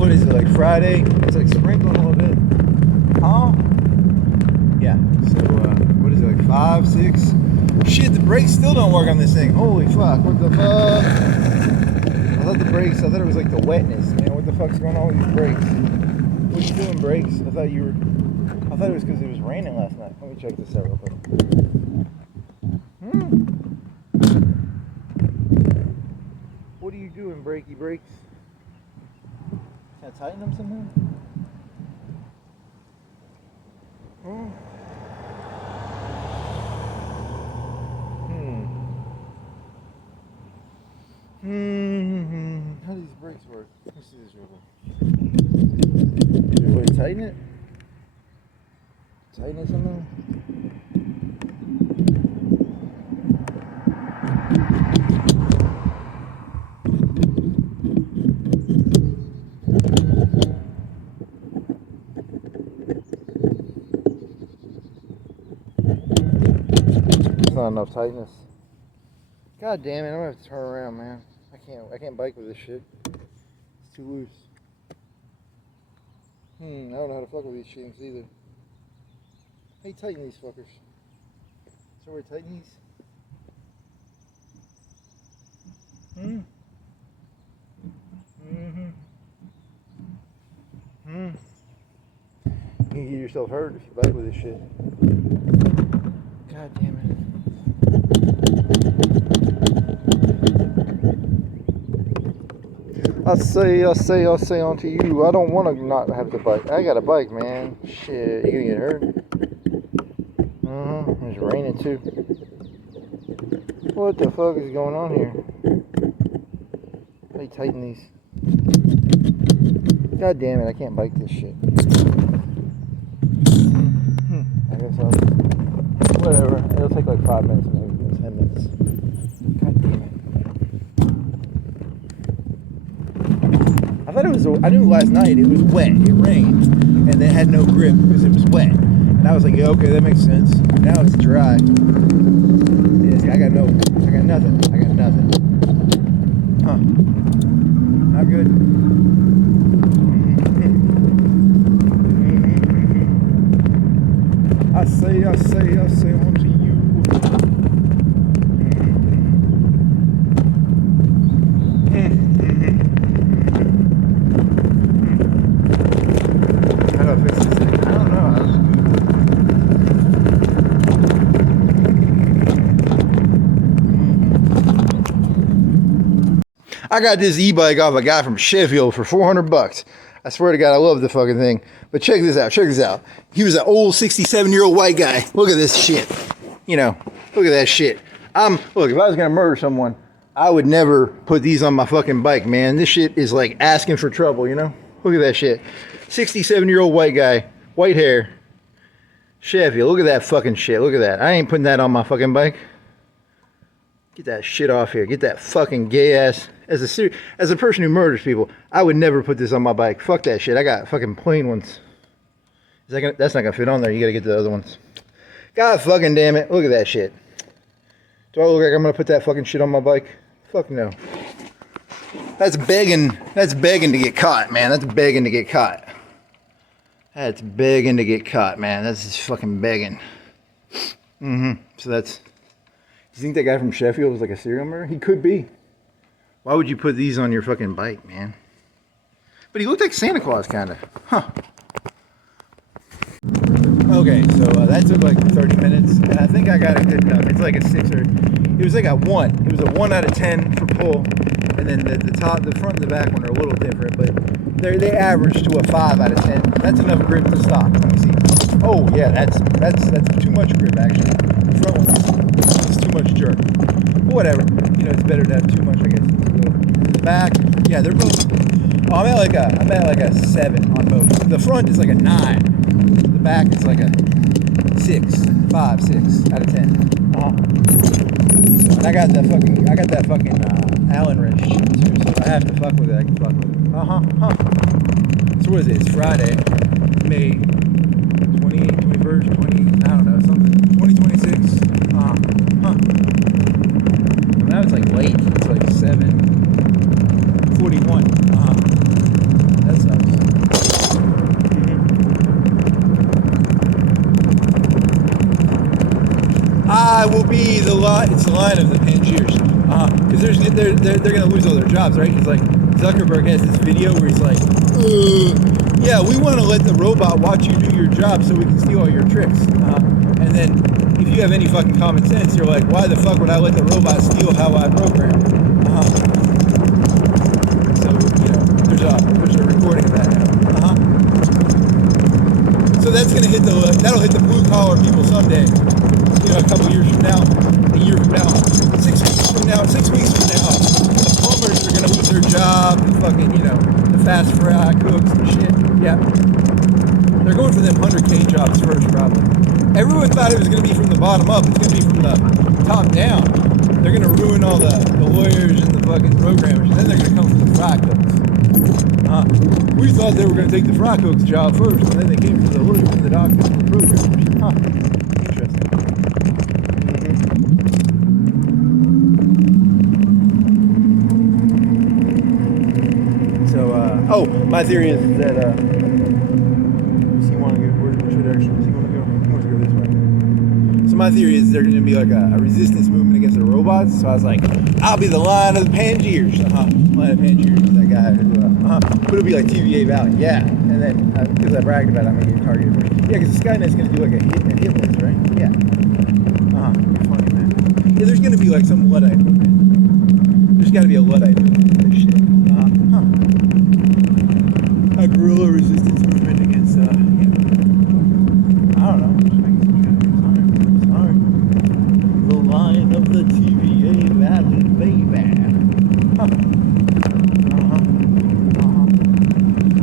what is it, like Friday? It's like sprinkling a little bit. Huh? Yeah. So, what is it, like 5, 6? Shit, the brakes still don't work on this thing. Holy fuck, what the fuck? I thought it was like the wetness, man. What the fuck's going on with these brakes? What you doing, brakes? I thought it was because it was raining last night. Let me check this out real quick. What are you doing, brakey brakes? Can I tighten them somehow? How do these brakes work? Let's see this real quick. Is there a way to tighten it? Tighten it somehow? It's not enough tightness. God damn it, I'm gonna have to turn around, man. I can't bike with this shit. It's too loose. I don't know how to fuck with these things either. How you tighten these fuckers? Is there a way to tighten these? You can get yourself hurt if you bike with this shit. God damn it. I say unto you, I don't want to not have the bike. I got a bike, man. Shit, you gonna get hurt? It's raining too. What the fuck is going on here? How do you tighten these? God damn it, I can't bike this shit. I guess whatever. It'll take like 5 minutes, maybe 10 minutes. God damn it. I knew last night it was wet, it rained, and they had no grip because it was wet. And I was like, yeah, okay, that makes sense. Now it's dry. Yeah, see, I got nothing. Huh. Not good. I say unto you. I got this e-bike off a guy from Sheffield for $400. I swear to God, I love the fucking thing. But check this out. He was an old 67-year-old white guy. Look at this shit. You know, look at that shit. Look, if I was gonna murder someone, I would never put these on my fucking bike, man. This shit is like asking for trouble, you know? Look at that shit. 67-year-old white guy, white hair, Sheffield. Look at that fucking shit. Look at that. I ain't putting that on my fucking bike. Get that shit off here. Get that fucking gay ass. As a person who murders people, I would never put this on my bike. Fuck that shit. I got fucking plain ones. That's not gonna fit on there. You gotta get the other ones. God fucking damn it. Look at that shit. Do I look like I'm gonna put that fucking shit on my bike? Fuck no. That's begging to get caught, man. That's begging to get caught. That's begging to get caught, man. That's just fucking begging. So that's... You think that guy from Sheffield was like a serial murderer? He could be. Why would you put these on your fucking bike, man? But he looked like Santa Claus, kind of. Huh. Okay, so that took like 30 minutes, and I think I got a good enough. It's like a 6 or... It was like a 1. It was a 1 out of 10 for pull. And then the front and the back one are a little different, but they average to a 5 out of 10. That's enough grip to stop. Let me see. Oh, yeah, that's too much grip, actually. The front one's too much jerk. But whatever. You know, it's better to have too much, I guess. The back, yeah, they're both... Oh, I'm at like a 7 on both. The front is like a 9. The back is like a 6 out of 10. So, and I got that fucking Allen wrench too, so I have to fuck with it. I can fuck with it. So what is it? It's Friday, May 21st, 20, I don't know, something. 2026. Well, now it's like late. It's like 7:41. That sucks. I will be the line. It's the line of the Pangiers. Because they're gonna lose all their jobs, right? Because like Zuckerberg has this video where he's like, yeah, we want to let the robot watch you do your job so we can steal all your tricks. And then if you have any fucking common sense, you're like, why the fuck would I let the robot steal how I program? So you know, there's a recording of that now. So that's gonna that'll hit the blue collar people someday. You know, a couple years from now, a year from now, 6 weeks from now, 6 weeks from now, the plumbers are gonna lose their job, and fucking, you know, the fast fry cooks and shit. Yeah. They're going for them 100K jobs first, probably. Everyone thought it was gonna be from the bottom up. It's gonna be from the top down. They're gonna ruin all the lawyers and the fucking programmers, and then they're gonna come for the fry cooks. We thought they were gonna take the fry cooks job first, and then they came for the lawyers and the doctors and the programmers. Interesting. So, my theory is that, my theory is they're going to be like a resistance movement against the robots. So I was like, I'll be the line of the Pangiers. Line of Pangiers is that guy who, but it'll be like TVA Valley. Yeah. And then, because I bragged about it, I'm going to get targeted first. Yeah, because Skynet's going to do like a hit list, right? Yeah. Funny, man. Yeah, there's going to be like some Luddite movement. There's got to be a Luddite movement for this shit. A guerrilla resistance movement against, you know, I don't know. Line of the TVA Valley, baby.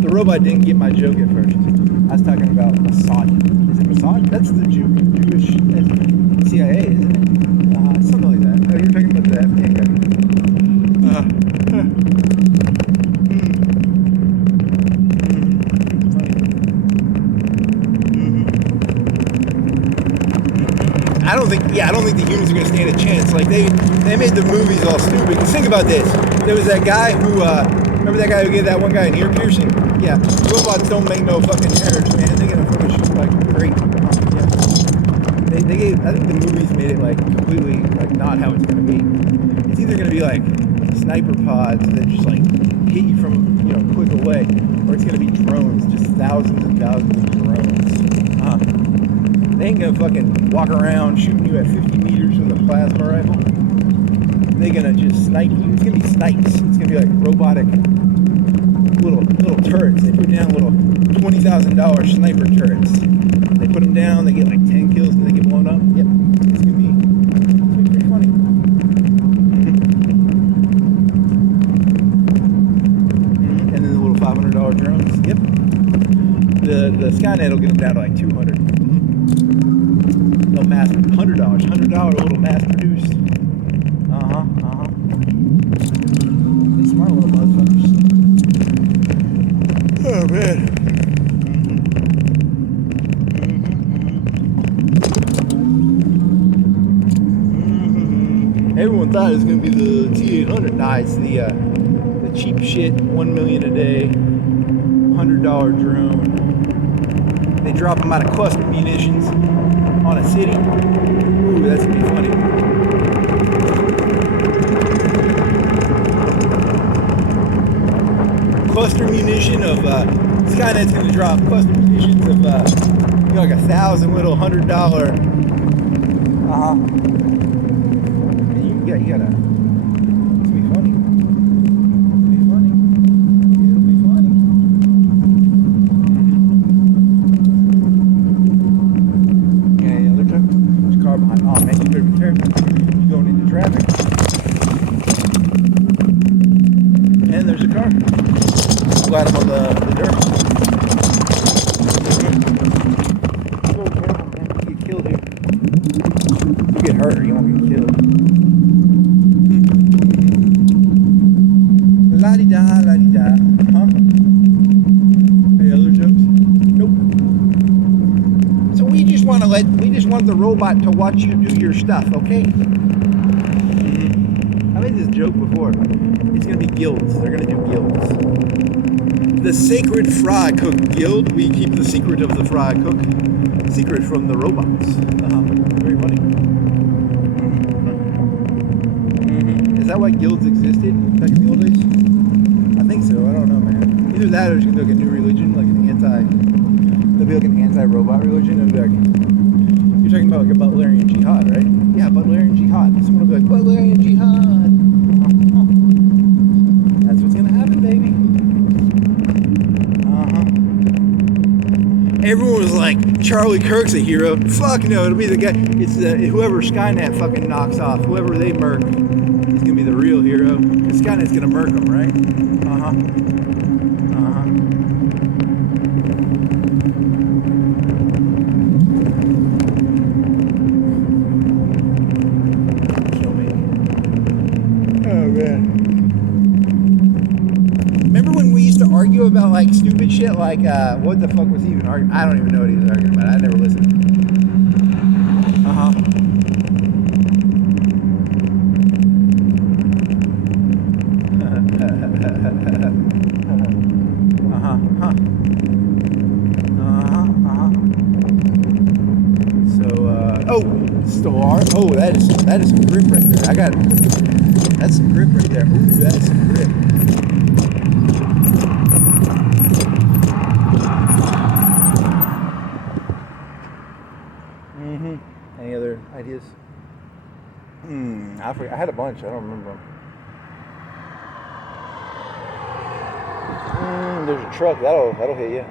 The robot didn't get my joke at first. I was talking about Mossad. Is it Mossad? That's the Jewish CIA, isn't it? Something like that. Oh, you're talking about the Afghan guy. I don't think the humans are going to stand a chance. Like, they made the movies all stupid. Because think about this. There was that guy who, remember that guy who gave that one guy an ear piercing? Yeah. Robots don't make no fucking errors, man. They get a footage, like, great. Yeah. I think the movies made it, like, completely, like, not how it's going to be. It's either going to be, like, sniper pods that just, like, hit you from, you know, quick away. Or it's going to be drones, just thousands and thousands of drones. They ain't gonna fucking walk around shooting you at 50 meters with a plasma rifle. They're gonna just snipe you. It's gonna be snipes. It's gonna be like robotic little turrets. They put down little $20,000 sniper turrets. They put them down. They get like 10 kills and they get blown up. Yep, it's gonna be pretty funny. And then the little $500 drones. Yep. The Skynet will get them down to like 200. $100 little mass produced. These smart little motherfuckers. Oh man. Everyone thought it was gonna be the T-800. Nah, it's the cheap shit, $1 million a day, $100 drone. They drop them out of cluster munitions on a city. Ooh, that's gonna be funny. Cluster munition of Skynet's gonna drop cluster munitions of you know, like 1,000 little $100. And you gotta. It's gonna be funny. Behind. Oh man, you better be careful. You're going into traffic. And there's a car. I'm glad I'm on the dirt. So careful, man. You get killed here. You get hurt or you won't get killed. La-di-da, la-di-da. Huh? Any other jokes? Nope. So we just want the robot to watch you do your stuff, okay? I made this joke before. It's gonna be guilds. They're gonna do guilds. The Sacred Fry Cook Guild. We keep the secret of the fry cook secret from the robots. Very funny. that why guilds existed back in the old days? I think so. I don't know, man. Either that or there's gonna be like a new religion, like an there'll be like an anti-robot religion. It'll be like, you're talking about like a Butlerian jihad, right? Yeah, Butlerian jihad. Someone will be like, Butlerian jihad. That's what's gonna happen, baby. Everyone was like, Charlie Kirk's a hero. Fuck no, it'll be the guy. It's whoever Skynet fucking knocks off, whoever they murk, is gonna be the real hero. Because Skynet's gonna murk them, right? Kill me. Oh man. Remember when we used to argue about like stupid shit, like what the fuck was he even arguing? I don't even know what he was arguing about. I never listened. So oh, Star. Oh, that is some grip right there. That's some grip right there. Ooh, that is some grip. Any other ideas? I forgot. I had a bunch. I don't remember them. There's a truck. That'll hit you.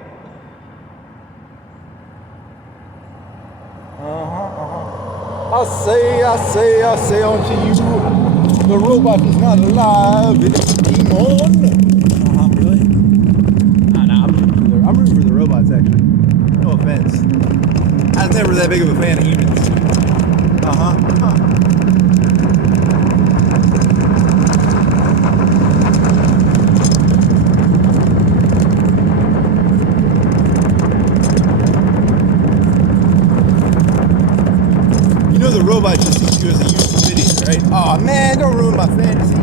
I say unto you, the robot is not alive. It is a demon. Really? I'm rooting for the robots, actually. No offense. I was never that big of a fan of humans. You know the robot just sees you as a useful idiot, right? Oh man, don't ruin my fantasy.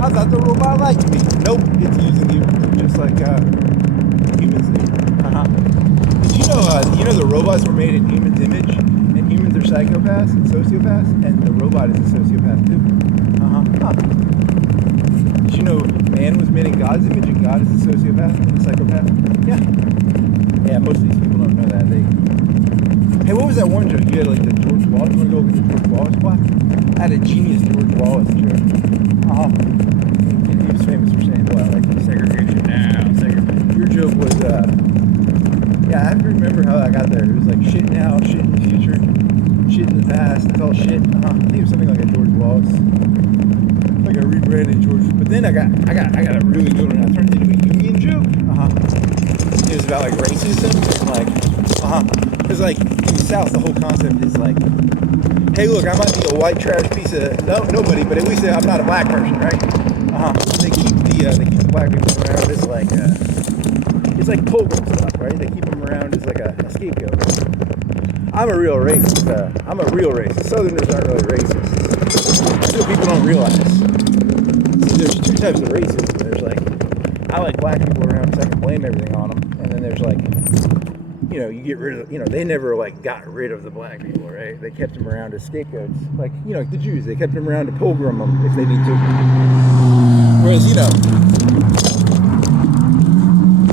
I thought the robot liked me. Nope, it's using you just like humans do. Did you know the robots were made in humans' image, and humans are psychopaths and sociopaths, and the robot is a sociopath too. Did you know man was made in God's image, and God is a sociopath and a psychopath? Yeah. Yeah, most of these people don't know that. Hey, what was that one joke? You had like the George Wallace. You want to go look at the George Wallace plot? I had a genius George Wallace joke. He was famous for saying, well, like segregation now, segregation. Your joke was, yeah, I have to remember how I got there. It was like shit now, shit in the future, shit in the past. It's all shit. I think it was something like a George Wallace, like a rebranded George. But then I got a really good one. I turned it into a Union joke. It was about like racism and like, because like in the South, the whole concept is like, hey, look, I might be a white trash piece of nobody, but at least I'm not a black person, right? They keep the black people around as like it's like pilgrim stuff, right? They keep them around as like a scapegoat. I'm a real racist. Southerners aren't really racist. That's what people don't realize. See, there's two types of racism. There's like, I like black people around so I can blame everything on them, and then there's like, you get rid of, they never like got rid of the black people, right? They kept them around as scapegoats. Like, like the Jews, they kept them around to pilgrim them if they need to. Whereas,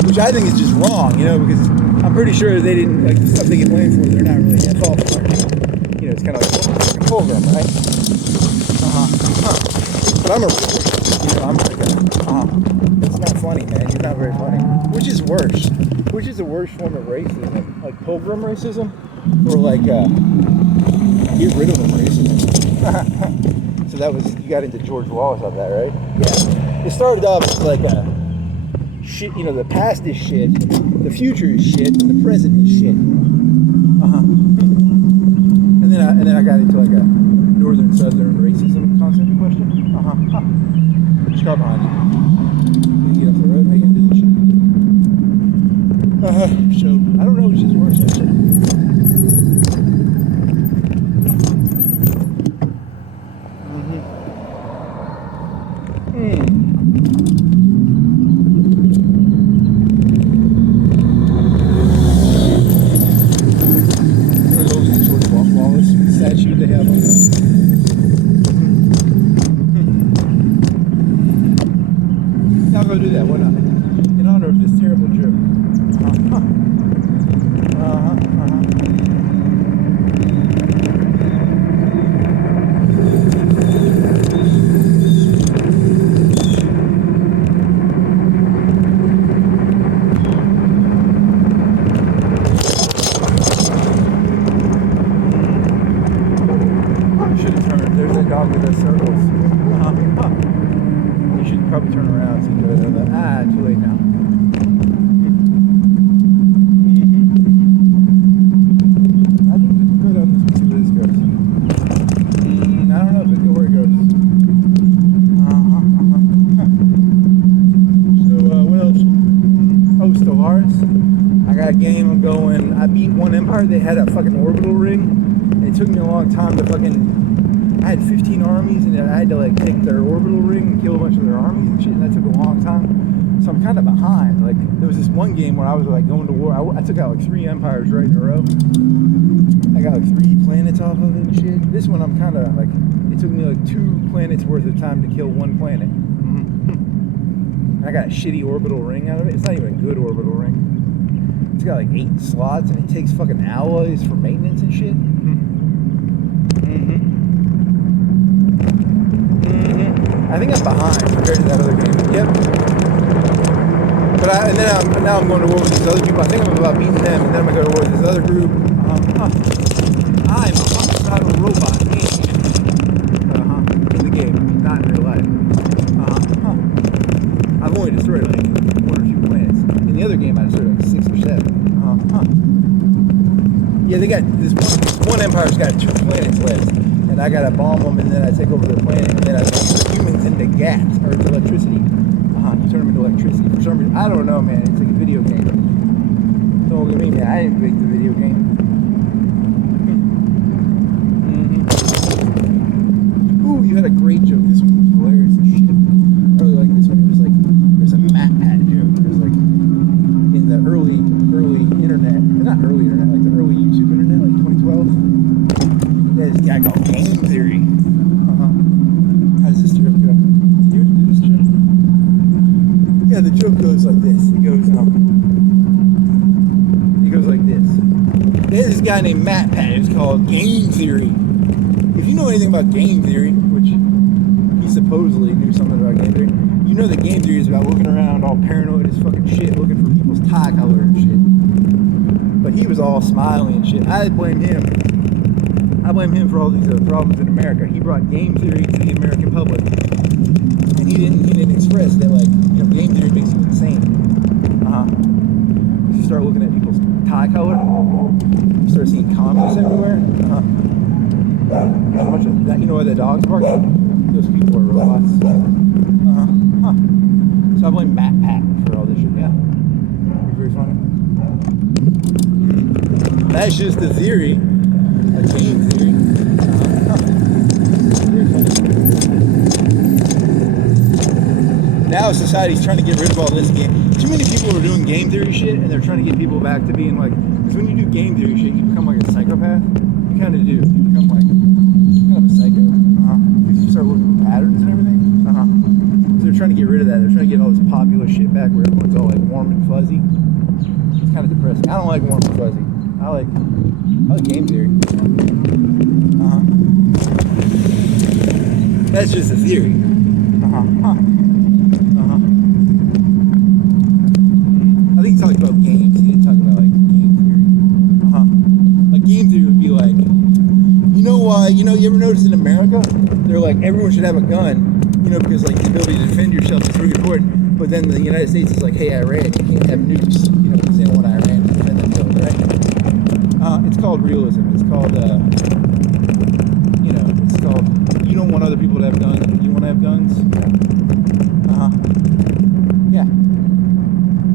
which I think is just wrong, because I'm pretty sure they didn't, like, the stuff they get blamed for, they're not really at fault for. It's kind of like a pilgrim, right? But I'm I'm like it's not funny, man. You're not very funny. Which is worse? Which is the worst form of racism? Like pilgrim racism? Or like, get rid of them racism? So that was, you got into George Wallace on that, right? Yeah. It started off as like shit, the past is shit, the future is shit, and the present is shit. And then I got into like a northern southern racism concept question. There's a car behind you. Can you get off the road? How you gonna do this shit? So I don't know which is worse actually. does circles. You should probably turn around so you can go there. Too late now. I think we can go down this and see where this goes. I don't know if it goes where it goes. So, what else? Oh, Stellaris. I got a game I'm going. I beat one empire. They had a fucking orbital ring. It took me a long time to fucking. I had 15 armies and I had to like take their orbital ring and kill a bunch of their armies and shit. And that took a long time. So I'm kind of behind. Like there was this one game where I was like going to war. I took out like 3 empires right in a row. I got like 3 planets off of it and shit. This one I'm kind of like. It took me like 2 planets worth of time to kill 1 planet. I got a shitty orbital ring out of it. It's not even a good orbital ring. It's got like 8 slots and it takes fucking alloys for maintenance and shit. I think I'm behind compared to that other game. Yep. But now I'm going to war with these other people. I think I'm about beating them, and then I'm going to go to war with this other group. I'm a homicidal robot mage. In the game, not in real life. I've only destroyed like 1 or 2 planets. In the other game, I destroyed like 6 or 7. Yeah, they got this one empire's got 2 planets left. And I gotta bomb them, and then I take over their planet, and then I turn the humans into gas, or into electricity. You turn them into electricity. For some reason, I don't know, man. It's like a video game. Don't look at me, man. I didn't make the video game. Ooh, you had a great joke. This one was hilarious as shit. I really like this one. It was like, there's a Matt Pat joke. It was like, in the early internet, not early internet, like the early YouTube internet, like 2012. There's this guy called Game Theory. How does this joke go? Did you ever do this joke? Yeah, the joke goes like this. It goes like this. There's this guy named Matt Pat. It's called Game Theory. If you know anything about game theory, which he supposedly knew something about game theory, you know that game theory is about looking around all paranoid as fucking shit, looking for people's tie color and shit. But he was all smiling and shit. I blame him. I blame him for all these problems in America. He brought game theory to the American public, and he didn't express that, like, you know, game theory makes you insane. You start looking at people's tie color, you start seeing communists everywhere. There's a bunch of that. You know why the dogs bark? Those people are robots. So I blame Matt Pat for all this shit. Yeah, very funny. That's just a theory. A game theory. Very funny. Now society's trying to get rid of all this game. Too many people are doing game theory shit, and they're trying to get people back to being like. Because when you do game theory shit, you become like a psychopath. You kind of do. You become like kind of a psycho. Because you start looking for patterns and everything. So they're trying to get rid of that. They're trying to get all this popular shit back where everyone's all like warm and fuzzy. It's kind of depressing. I don't like warm and fuzzy. I like game theory. That's just a theory. I think he talked about games. He didn't talk about like game theory. Like game theory would be like, you ever notice in America, they're like everyone should have a gun, because like the ability to defend yourself is really important. But then the United States is like, hey, Iran, you can't have nukes, because they don't want Iran to defend themselves, right? It's called realism. It's called, you don't want other people to have guns, but you want to have guns. Yeah.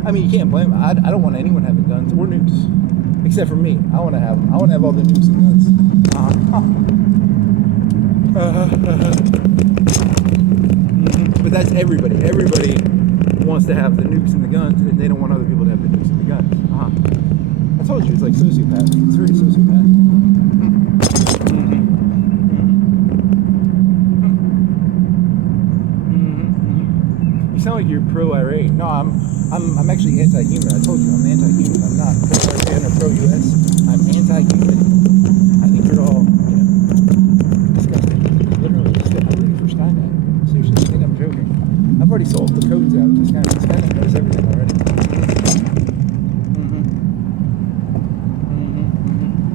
I mean, you can't blame them. I don't want anyone having guns or nukes, except for me. I want to have all the nukes and guns. But that's everybody. Everybody wants to have the nukes and the guns, and they don't want other people to have the nukes and the guns. I told you, it's like sociopath. It's very sociopath. You sound like you're pro-Iran. No, I'm actually anti-human. I told you I'm anti-human. I'm not pro-Iran or pro-US. I'm anti-human. I think you're all, disgusting. Literally, I'm ready for Skynet. Seriously, I think I'm joking. I've already solved the codes out. Skynet knows everything already.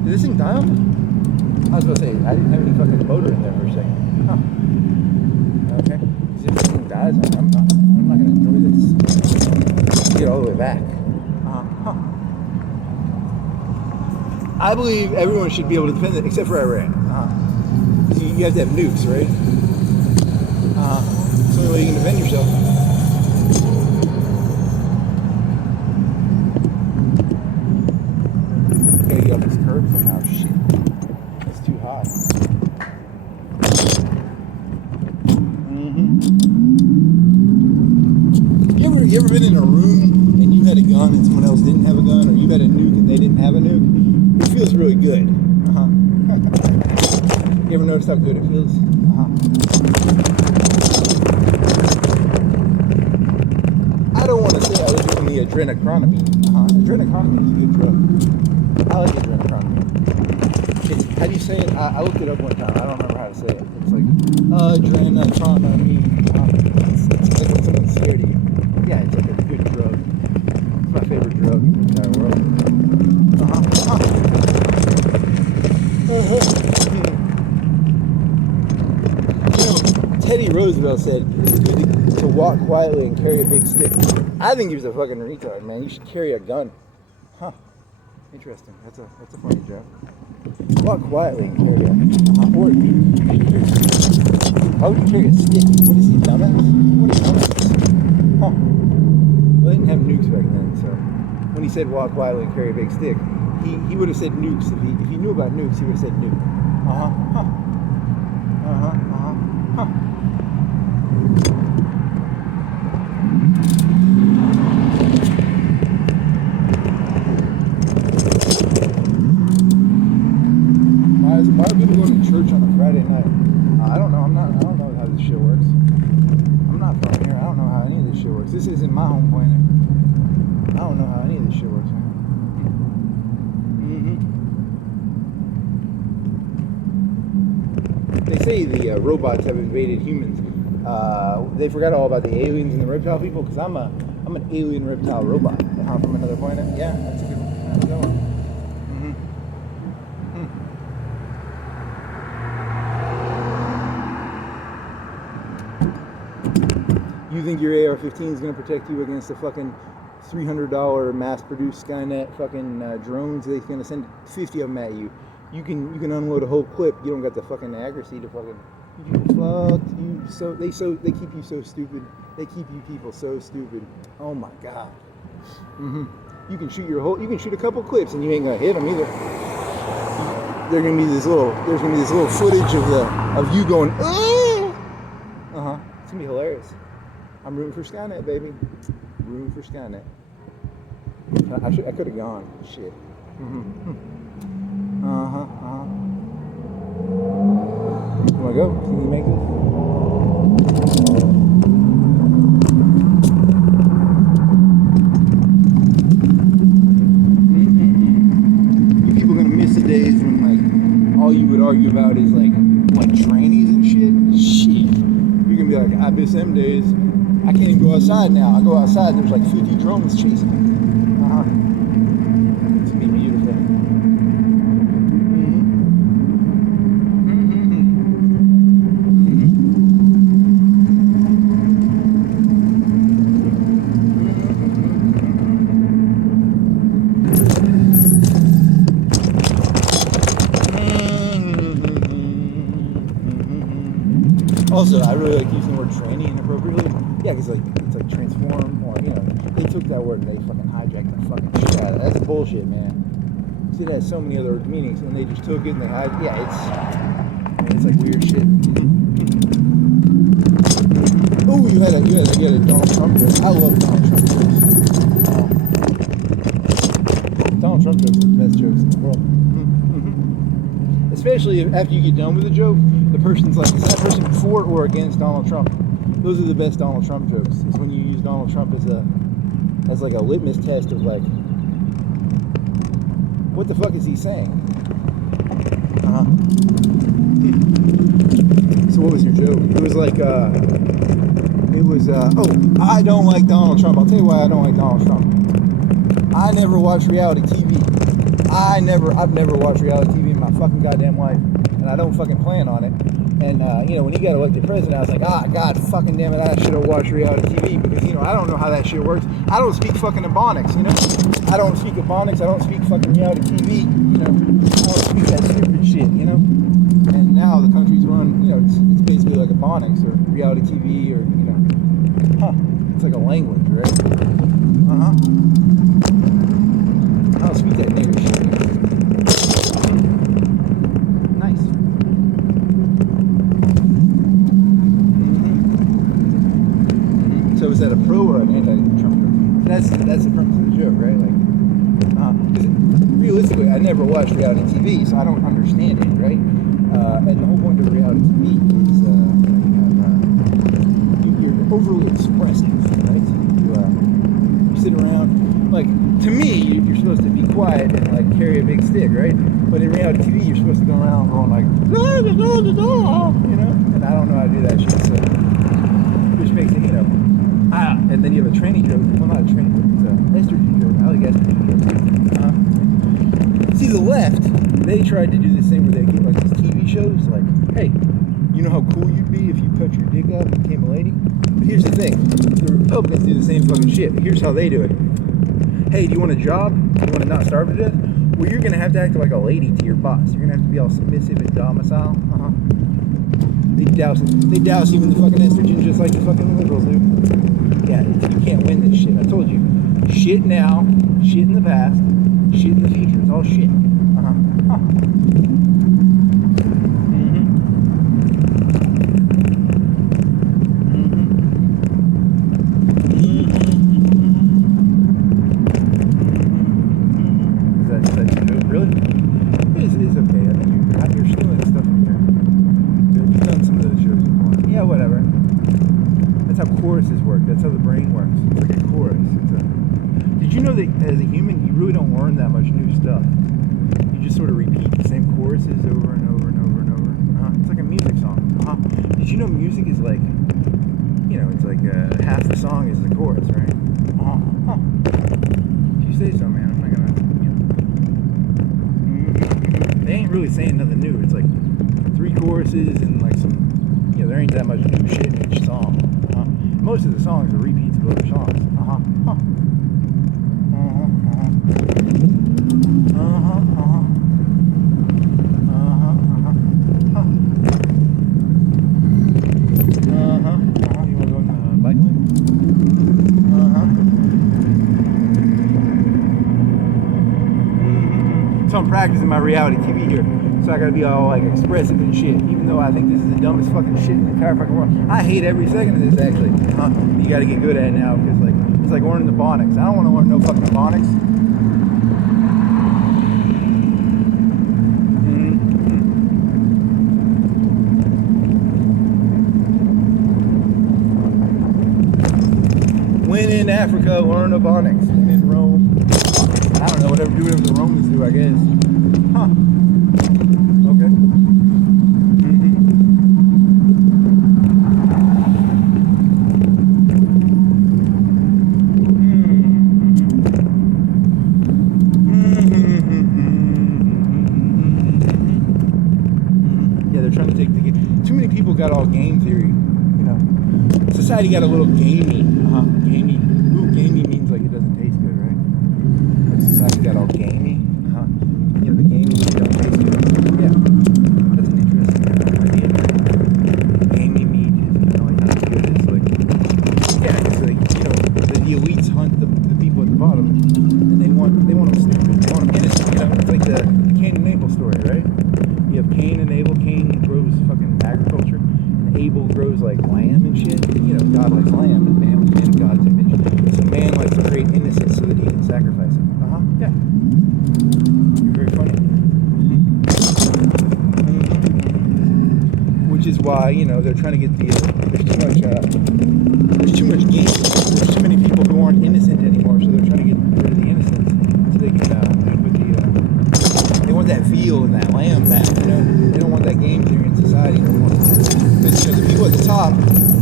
Did this thing die on me? I was about to say, I didn't have any fucking motor in there for a second. Iraq. I believe everyone should be able to defend it, except for Iran. You have to have nukes, right? It's the only way you can defend yourself. Gotta get off this curb somehow. Shit. It's too hot. You ever been in a room and you had a gun and someone else didn't have a gun, or you had a nuke and they didn't have a nuke? It feels really good. You ever notice how good it feels? I don't want to say I was doing the adrenochromine. Adrenochromine is a good drug. I like adrenochromine. How do you say it? I looked it up one time. I don't remember how to say it. It's like adrenochromine. It's like when someone's scared of you. Yeah, it's like a good drug. It's my favorite drug in the entire world. You know, Teddy Roosevelt said it's good to walk quietly and carry a big stick. I think he was a fucking retard, man. You should carry a gun. Huh. Interesting. That's a funny joke. Walk quietly and carry a or why would you carry a stick? What is he, dumbass? What is dumbass? Huh. Well, they didn't have nukes back then, so when he said walk quietly and carry a big stick, he would have said nukes. If he knew about nukes, he would have said nuke. Why are people going to church on a Friday night? I don't know. I don't know how this shit works. I'm not from here. I don't know how any of this shit works. This isn't my home planet. I don't know how any of this shit works, man. They say the robots have invaded humans. They forgot all about the aliens and the reptile people, because I'm an alien reptile robot. I'm from another planet. Yeah, that's a good one. That's a good one. You think your AR-15 is going to protect you against the fucking $300 mass-produced Skynet fucking drones? They're going to send 50 of them at you. You can unload a whole clip. You don't got the fucking accuracy to fucking. They keep you so stupid. They keep you people so stupid. Oh my god. You can shoot you can shoot a couple clips and you ain't gonna hit them either. There's gonna be this little footage of you going. It's gonna be hilarious. I'm rooting for Skynet, baby. Rooting for Skynet. I could have gone. Shit. Wanna go? Can you make it? You people are gonna miss the days when like all you would argue about is like trannies and shit. Shit. You're gonna be like, I miss them days. I can't even go outside now. I go outside, there's like 50 drones chasing me. It's gonna be beautiful. Also, I really like using the word tranny inappropriately. Yeah, because it's like transform, or they took that word and they fucking hijacked the fucking shit out of it. That's bullshit, man. See, it has so many other meanings, and they just took it and they it's like weird shit. Oh, you had a Donald Trump joke. I love Donald Trump jokes. Donald Trump jokes are the best jokes in the world. Especially after you get done with the joke, the person's like, is that person for or against Donald Trump? Those are the best Donald Trump jokes. Is when you use Donald Trump as like a litmus test of like, what the fuck is he saying? So what was your joke? It was like, I don't like Donald Trump. I'll tell you why I don't like Donald Trump. I never watch reality TV. I've never watched reality TV in my fucking goddamn life, and I don't fucking plan on it. And, you know, when he got elected president, I was like, ah, God fucking damn it, I should have watched reality TV because, you know, I don't know how that shit works. I don't speak fucking Ebonics, you know? I don't speak Ebonics, I don't speak fucking reality TV, you know? I don't speak that stupid shit, you know? And now the country's run, you know, it's basically like Ebonics or reality TV or, you know, it's like a language, right? I don't speak that nigger shit. Nice. So is that a pro or an anti-Trump? That's the premise of the joke, right? Like, because realistically, I never watched reality TV, so I don't understand it, right? And the whole point of reality TV is you're overly expressive, right? You sit around, like, to me, you're supposed to be quiet and like carry a big stick, right? But in reality TV, you're supposed to go around going like, you know? And I don't know how to do that shit, so which makes it, you know. And then you have a tranny joke. Well, not a tranny joke. It's an estrogen joke. I like estrogen jokes. See, the left, they tried to do this thing where they get like these TV shows, like, hey, you know how cool you'd be if you cut your dick up and became a lady? But here's the thing. The Republicans do the same fucking shit. Here's how they do it. Hey, do you want a job? Do you want to not starve to death? Well, you're going to have to act like a lady to your boss. You're going to have to be all submissive and docile. They douse you in the fucking estrogen just like the fucking liberals do. Yeah, you can't win this shit. I told you. Shit now, shit in the past, shit in the future. It's all shit. Is that really? It is okay. I mean, you're stealing stuff from here. You've done some of those shows before. Yeah, whatever. That's how choruses work. That's how the brain works. It's like a chorus. Did you know that as a human, you really don't learn that much new stuff? You just sort of repeat the same choruses over and over and over and over. It's like a music song. Did you know music is like, you know, it's like half the song is the chorus, right? If you say so, man, I'm not gonna, you know. They ain't really saying nothing new. It's like 3 choruses and like some, you know, there ain't that much new shit in each song. Most of the songs are repeats of other songs. You wanna go on the bike lane? So I'm practicing my reality TV here. So I gotta be all like expressive and shit, even though I think this is the dumbest fucking shit in the entire fucking world. I hate every second of this actually. You gotta get good at it now because like it's like learning the Ebonics. I don't want to learn no fucking Ebonics. When in Africa, learn Ebonics. When in Rome, I don't know, do whatever the Romans do, I guess. Okay. Yeah, they're trying to take the game. Too many people got all game theory, you know. Society got a little gamey. Gamey. Ooh, gamey means like it doesn't taste good, right? Like society got all gamey. You know, the gamey don't taste good. Yeah. That's an interesting idea. Gamey meat is, you know, like not good. It's like, yeah, it's like, you know, the elites hunt the people at the bottom, and they want them stupid. They want them innocent. You know, it's like the Cain and Abel story, right? You have Cain and Abel. Cain grows fucking agriculture, and Abel grows like lamb and shit. You know, God likes lamb, and man was made in God's image. So man likes to create innocence so that he can sacrifice it. Yeah. You're very funny. Which is why, you know, they're trying to get there's too much game. There's too many people who aren't innocent anymore, so they're trying to get rid of the innocence so they can put they want that veal and that lamb back, you know. They don't want that game theory in society anymore. Because, you know, the people at the top,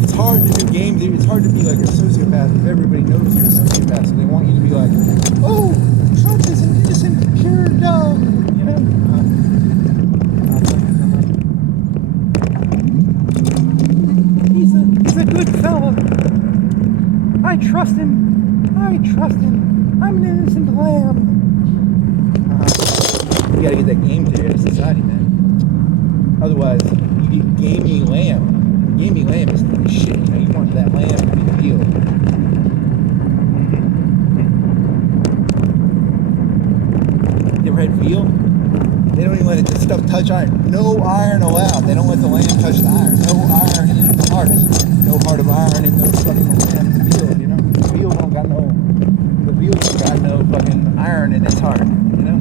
it's hard to do game theory. It's hard to be like a sociopath if everybody knows you're a sociopath. So they want you to be like, oh, Trump is an innocent, pure dog, you know. trusting. I'm an innocent lamb. You gotta get that game theory out of society, man. Otherwise, you get gamey lamb. Gamey lamb is shit. You know, you want that lamb to be the deal. You ever had veal? They don't even let the stuff touch iron. No iron allowed. They don't let the lamb touch the iron. No iron in the heart. No heart of iron in those fucking lamb's veal, you know? The veal don't got no fucking iron in its heart, you know?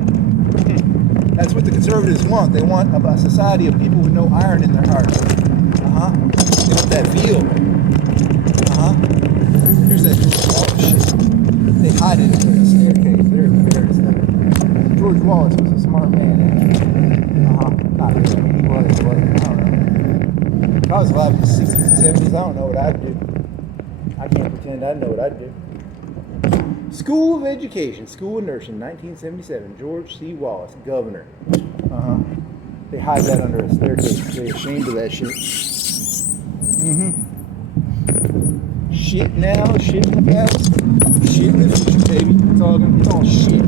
That's what the conservatives want. They want a society of people with no iron in their heart. They want that veal. Here's that George Wallace shit. They hide it under the staircase. There it is. George Wallace was a smart man, actually. Not really. He was. I don't know. If I was alive in the 60s and 70s, I don't know what I'd do. I can't pretend I know what I'd do. School of Education, School of Nursing, 1977. George C. Wallace, governor. They hide that under a staircase. They're ashamed of that shit. Shit now, shit in the past, shit in the future, baby. It's all shit.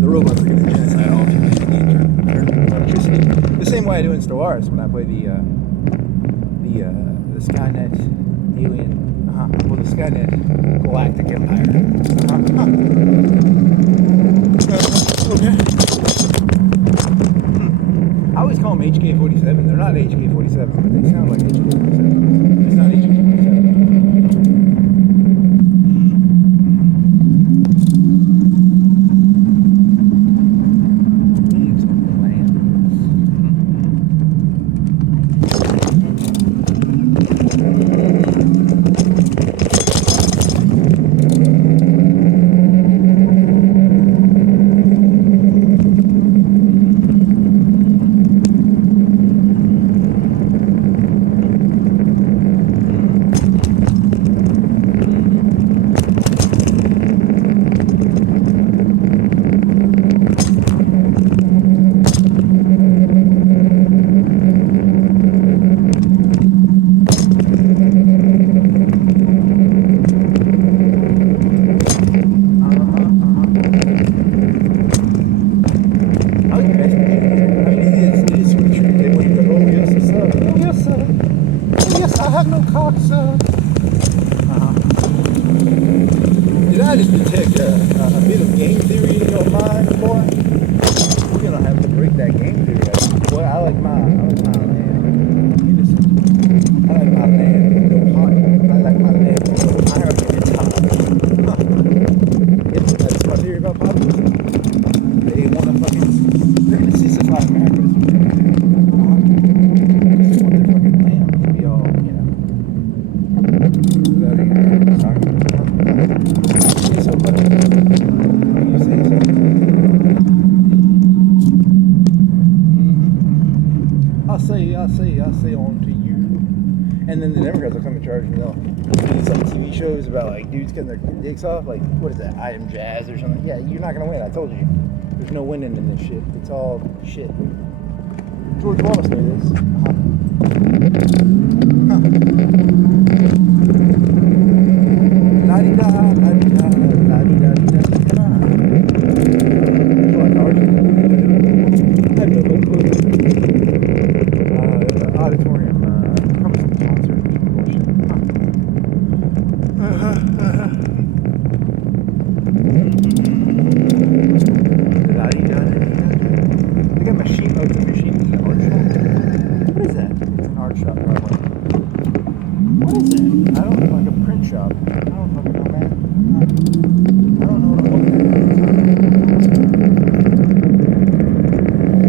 The robots are gonna genocide all electricity. The same way I do in Star Wars when I play the Skynet alien. Well, the Skynet Galactic Empire. Okay. I always call them HK-47. They're not HK-47, but they sound like HK-47. It's not HK-47. Did I just detect a bit of game theory in your mind, boy? We're gonna have to break that game theory. Boy, I like my land. I like my land with no heart. I like my land with no iron in its heart. That's my theory about populism. They want to fucking, they're gonna sissified America. They want their fucking land to be all, you know. I'll say on to you. And then the Democrats will come in charge and they'll do these like TV shows about like dudes cutting their dicks off. Like, what is that? I Am Jazz or something. Yeah, you're not going to win. I told you. There's no winning in this shit. It's all shit. George Wallace knew this. La-di-da, la-di-da, la-di-da, la-di-da. I have no clue. Auditorium, probably some concert bullshit. They got machine, oh, it's a machine, it's an art shop. What is that? It's an art shop, probably. What is that? I don't know, like a print shop. I don't fucking know, man. I don't know what I'm looking at.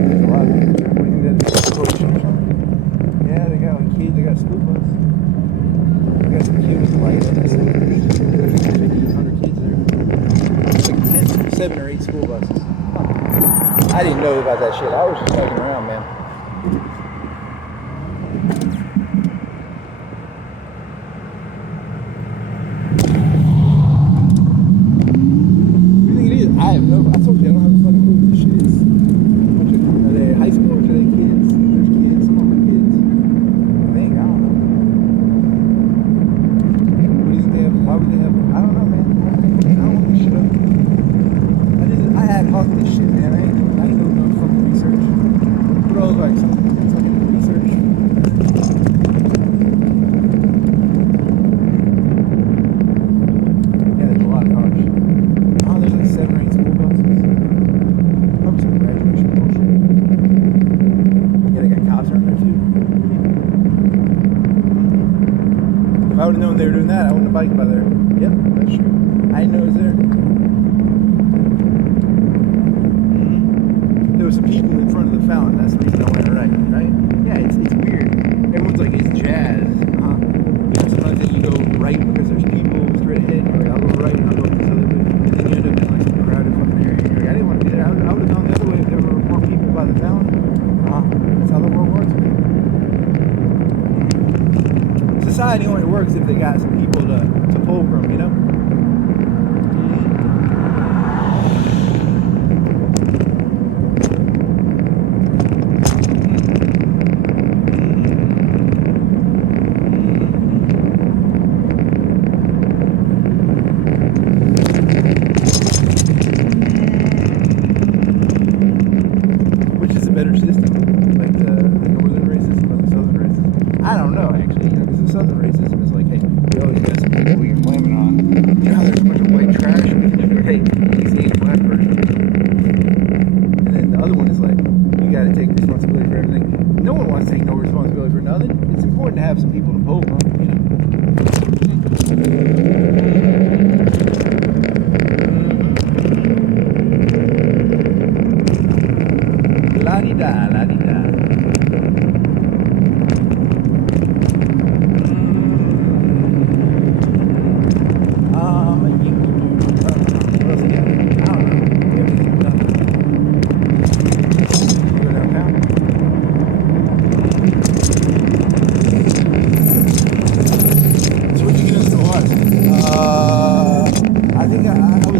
There's a lot of people there. What do you think that's a coach or something? Yeah, they got like kids, they got school bus. They got some kids like there's 50, 100 kids there. It's like 7 or 8 school buses. I didn't know about that shit. I was just fucking around, man. What do you think it is? I have no, I told you I don't have a fucking clue what this shit is. Are they high schoolers or are they kids? There's kids, some of them are kids. I think, I don't know. I would have known they were doing that, I wouldn't have biked by there. Yep, that's true. I didn't know it was there. There was some people in front of the fountain. That's the reason I went right? Yeah, it's weird. Everyone's like, it's jazz. You know, sometimes then you go right because there's people straight ahead. You're like, I'll go right and I'll go this other way. And then you end up in like some crowded fucking area. You're like, I didn't want to be there. I would have gone the other way if there were more people by the fountain. That's how the world works, man. Society only works if they got some people to pull from, you know? Which is a better system? Like the northern racism or the southern racism? I don't know, actually, you know, because the southern racism is like, hey, we always got some people you're blaming on. You know how there's a bunch of white trash? We can just go, hey, he's the black person. And then the other one is like, you got to take responsibility for everything. No one wants to take no responsibility for nothing. It's important to have some people to poke on, you know? La-di-da, la-di-da.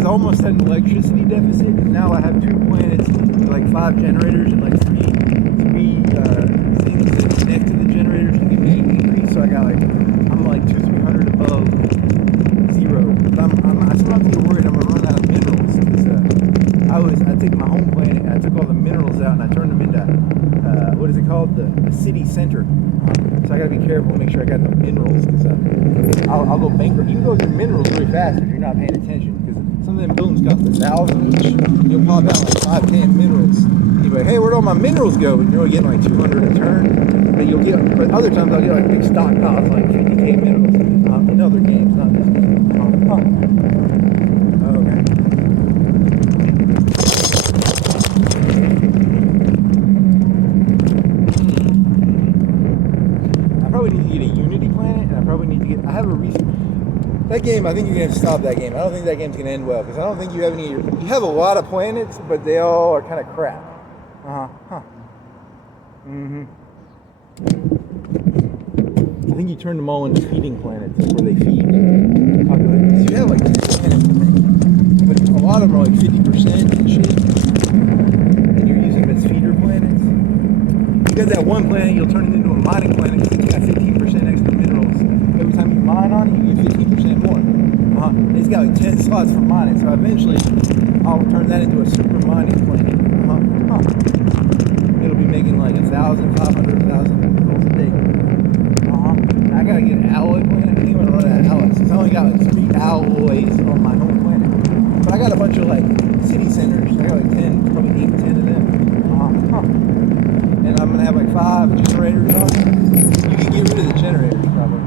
Almost had an electricity deficit, and now I have 2 planets with like 5 generators and like three things that connect to the generators to give me increase. So I got like, I'm like 200-300 above zero. But I'm still not too worried I'm gonna run out of minerals, because I took my home planet and I took all the minerals out and I turned them into what is it called, the city center. So I gotta be careful and make sure I got enough minerals, because I'll go bankrupt. You can go through minerals really fast if you're not paying attention, because some of them buildings cost 1,000 each. You'll pop out like 5-10 minerals. You're like, hey, where'd all my minerals go? And you're only getting like 200 a turn. But other times I'll get like big stockpiles, like 50K minerals. In other games, not this game. Okay. I probably need to get a Unity planet, and I probably need to get. I have a recent. That game, I think you're going to stop that game. I don't think that game's going to end well, because I don't think you have any. You have a lot of planets, but they all are kind of crap. I think you turn them all into feeding planets, where they feed populations. So you have like 2 planets, I think. But a lot of them are like 50% and shit. And you're using them as feeder planets. You got that one planet, you'll turn it into a mining planet because it's got 15% extra minerals. Every time you mine on it, you get 15% more. It's got like 10 slots for mining, so eventually I'll turn that into a super mining planet. It'll be making like 1,000, 500, 1,000 minerals a day. I gotta get an alloy planet. I think I'm gonna run out of alloys. I only got like 3 alloys on my home planet. But I got a bunch of like city centers. I got like 10, probably 8, 10 of them. And I'm gonna have like 5 generators on it. You can get rid of the generators probably.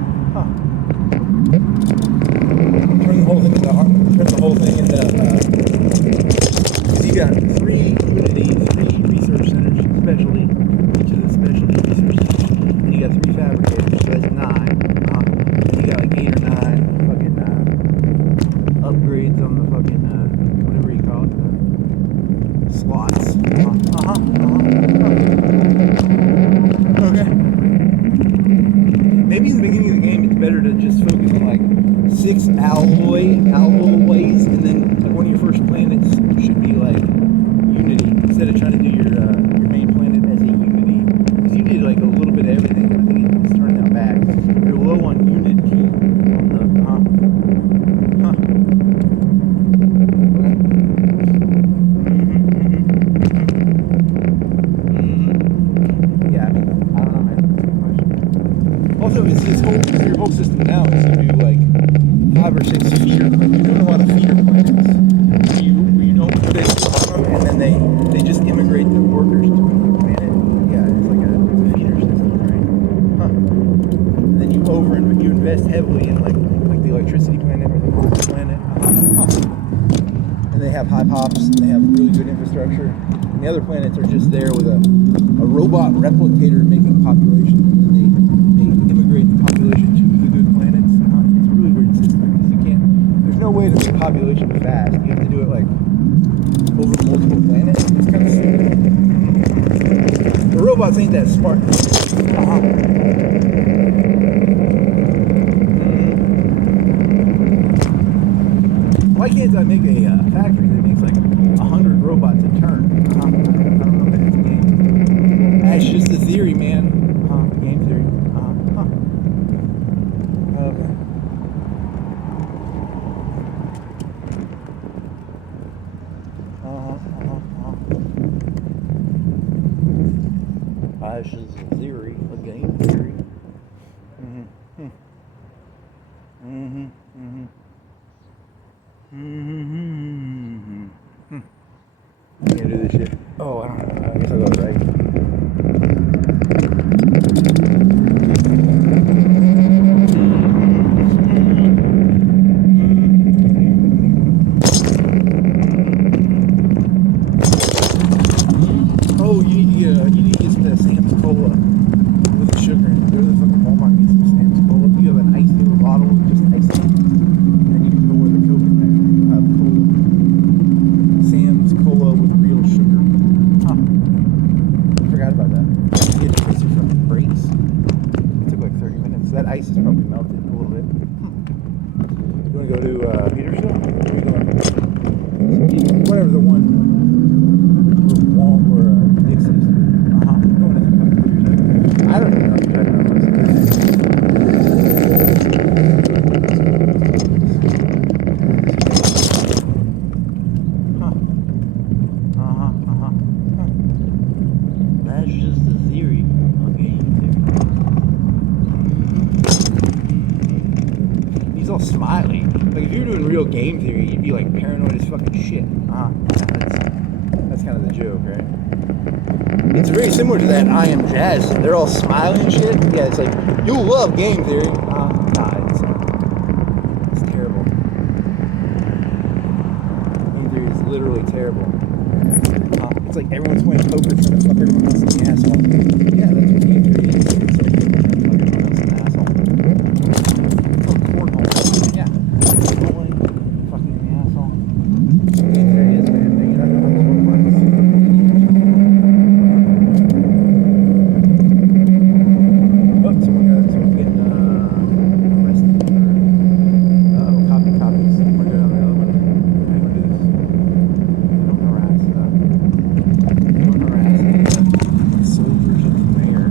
Turn the whole thing into you got 3 Unity, 3 research centers, specialty, each of the specialty research centers. And you got 3 fabricators, so that's 9. And you got like 8 or 9 fucking upgrades on the fucking whatever you call it, slots. Okay. Maybe in the beginning of the game it's better to just focus on like 6 alloys, and then like one of your first planets should be like Unity, instead of trying to do your main planet as a Unity, because you did like a little bit of everything. I think it's turning out bad. You're low on Unity on the Yeah, I mean, I don't know, man. Also, it's your whole system now is to do like 5 or 6 feeder planets. You're doing a lot of feeder planets. You don't put it on them, and then they just immigrate the workers to the planet. Yeah, it's like a feeder system, right? And then you invest heavily in like the electricity planet or the Mars planet. And they have high pops and they have really good infrastructure. And the other planets are just there with a robot replicator making population, and they immigrate the population to the good planets. It's a really weird system because you can't. There's no way to make population fast. You have to do it like over multiple planets. It's kind of stupid. The robots ain't that smart. Why can't I make a factory that makes like 100 robots a turn? I don't know if it's a game. That's just a theory, man. Game theory. Okay. That's just a theory, a game theory. I'm gonna do this shit. Oh, I don't know. I guess I'll go right. Oh, you need to get some of that Sam's Cola with the sugar in it. Go to the fucking Walmart and get some Sam's Cola. You have an ice little bottle with just ice in it. And you can go with the Coke in there. You'll have cola. Sam's Cola with real sugar. I forgot about that. You get to taste it from the brakes. It took like 30 minutes. That ice is probably melted a little bit. You want to go to Petersville? Or are we going? Whatever the one. Or Dixie's. I don't even know. That's just a theory. Okay, he's all smiley. Like if you were doing real game theory, you'd be like paranoid as fucking shit. That's kind of the joke, right? It's very similar to that I Am Jazz. They're all smiling and shit. Yeah, it's like, you'll love game theory. It's terrible. Game theory is literally terrible. It's like everyone's playing poker trying to fuck everyone else in the asshole. Yeah, that's what game theory is. It's like everyone trying to fuck everyone else in the asshole. It's like cornhole. Yeah. Cornhole, fucking in the asshole. Game theory is, man. You're not gonna like this one. Someone's getting arrested. Copies. We're good on the other one. How do this? Don't harass soldiers of the mayor.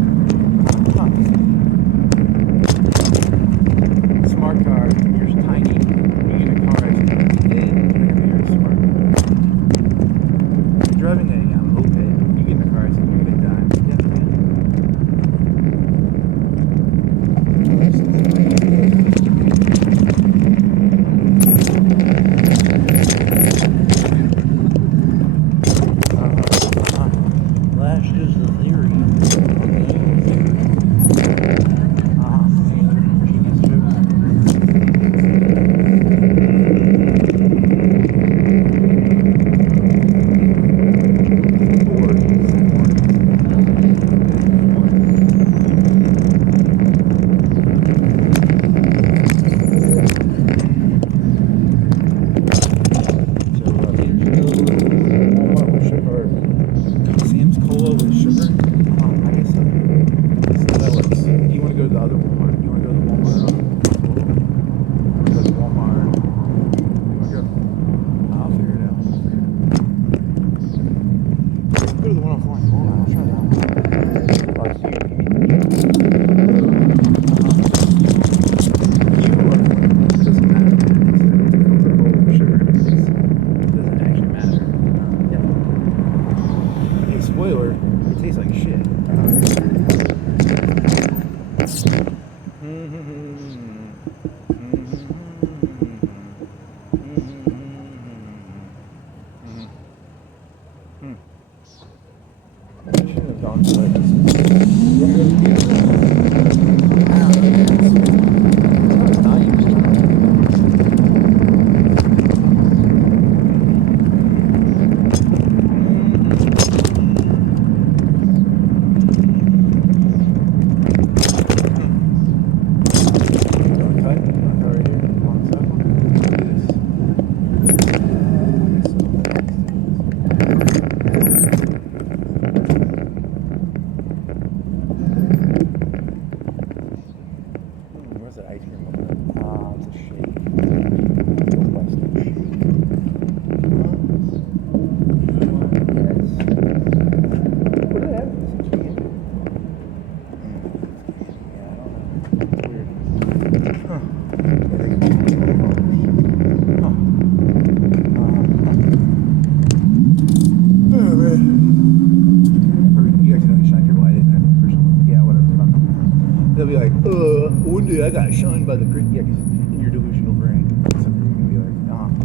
They'll be like, one day I got shunned by the Christian. Yeah, 'cause in your delusional brain, some people can be like,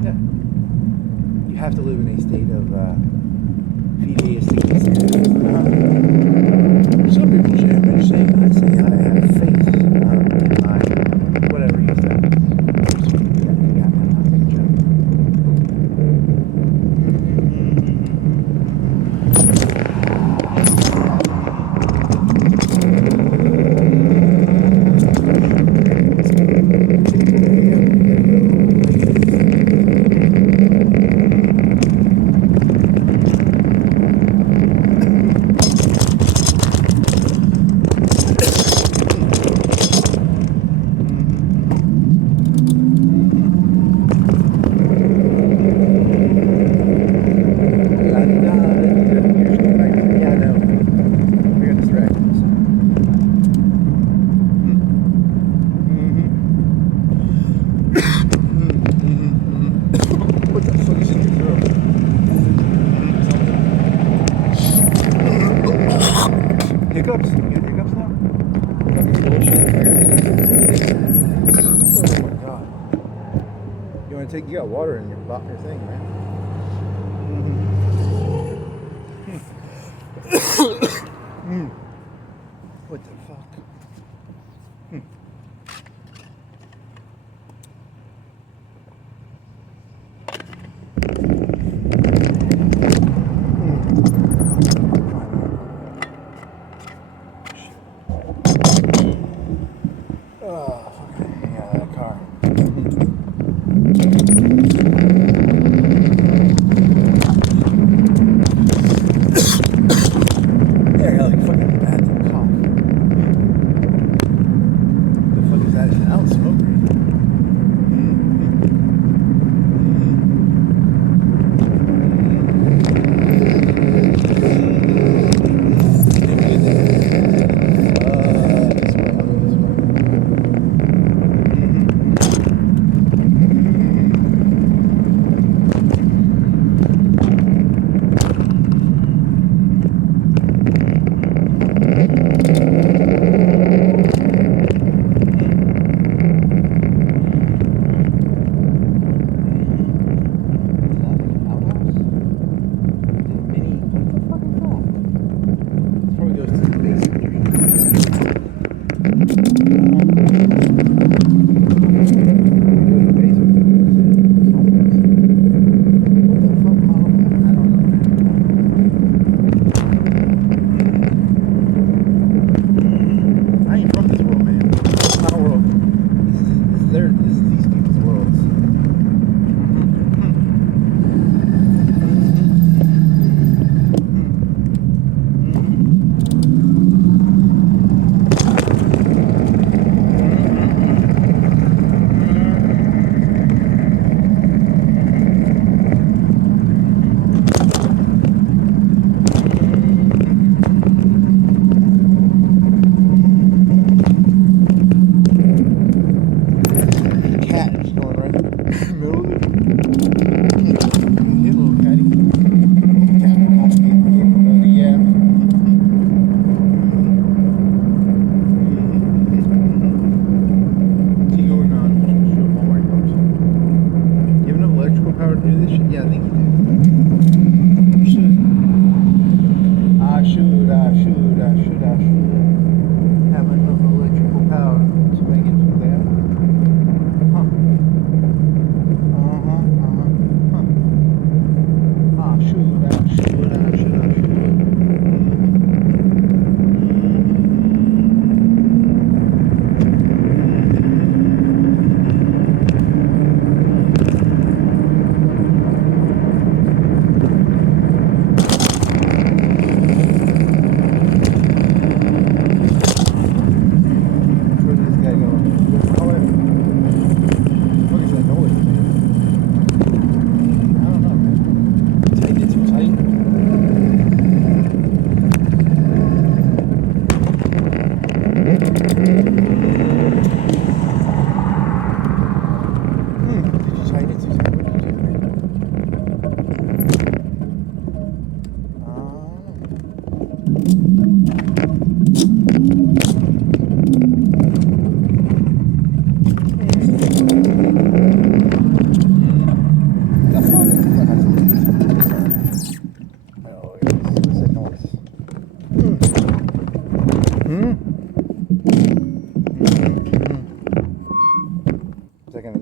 yeah. You have to live in a state of fideistic. Some people say, I'm just saying, I say I have faith in my whatever you said. Hiccups? You got hiccups now? Fucking bullshit. Oh my god. You want to take, you got water in your thing, right? What the fuck?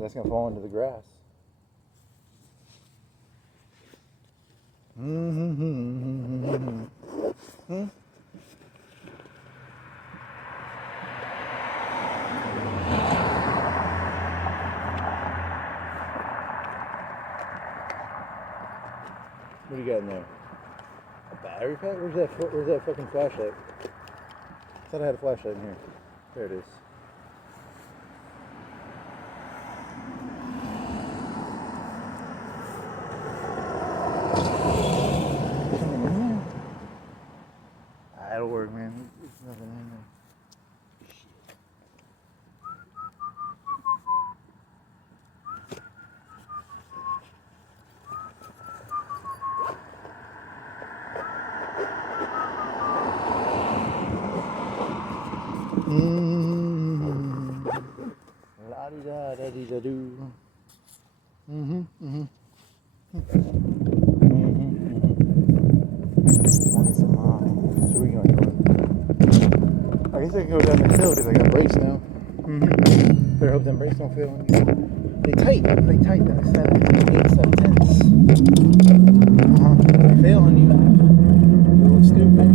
that's gonna fall into the grass. What do you got in there? A battery pack? Where's that fucking flashlight? I thought I had a flashlight in here. There it is. That'll work, man. There's nothing in there. La di da da di da do. So we going? I guess I can go down the hill because I got brakes now. Better hope them brakes don't fail on you. They tight. That's tense. They fail on you. You look stupid.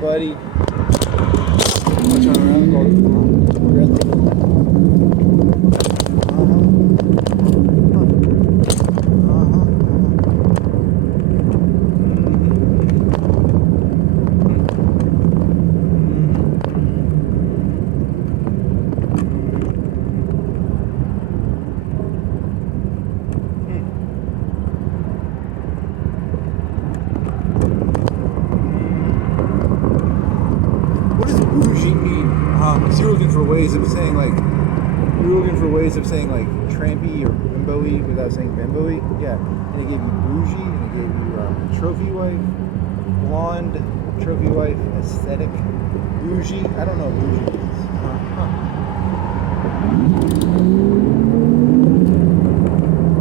Buddy. Watch on around, go So you're looking for ways of saying like trampy or bimbo-y without saying bimbo-y? Yeah. And it gave you bougie, and it gave you trophy wife, blonde, trophy wife, aesthetic, bougie. I don't know what bougie is.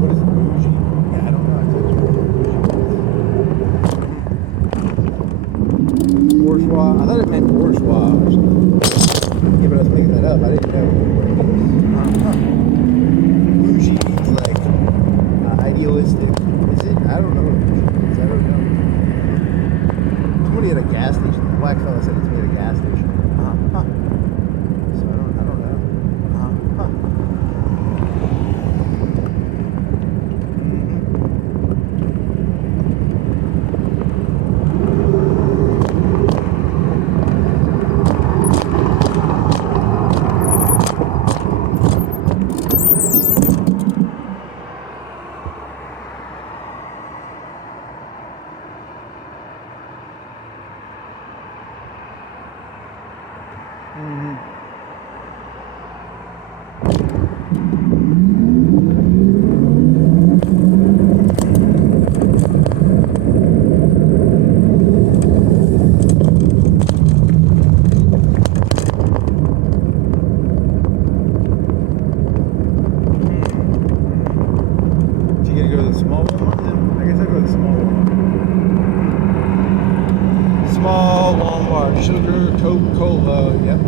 What is bougie? Yeah, I don't know. Bourgeois. squash. Yeah, but I was making that up. I didn't know. Bougie means like idealistic. Is it? I don't know what bougie means. I don't know. Somebody at a gas station. The black fella said it's made at a gas station. So I don't know. Small Walmart, sugar, Coca-Cola, yep.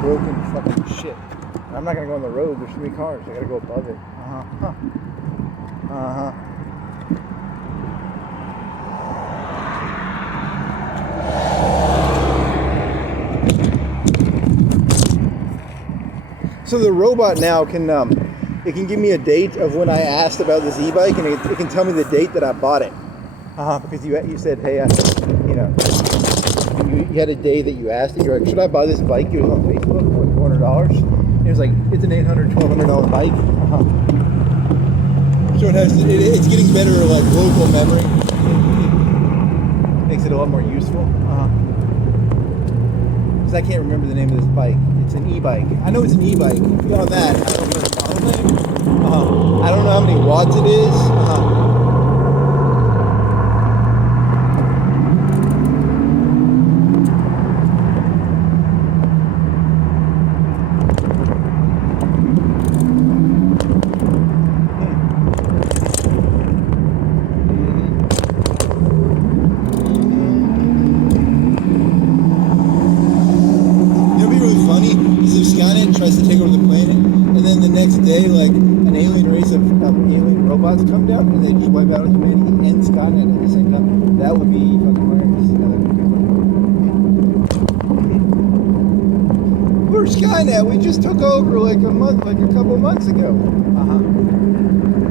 Broken fucking shit. I'm not gonna go on the road. There's too many cars. I gotta go above it. So the robot now can it can give me a date of when I asked about this e-bike, and it can tell me the date that I bought it. Because you said, hey, you had a day that you asked it. You're like, should I buy this bike? It was on Facebook for $400. It was like, it's an $1,200 bike. So it's getting better like local memory. It makes it a lot more useful. Because I can't remember the name of this bike. It's an e-bike. I know it's an e-bike. Beyond that, I don't know the model name. I don't know how many watts it is. Tries to take over the planet, and then the next day, like, an alien race of alien robots come down, and they just wipe out humanity and Skynet at the same time. That would be fucking hilarious. We're Skynet. We just took over like a couple months ago.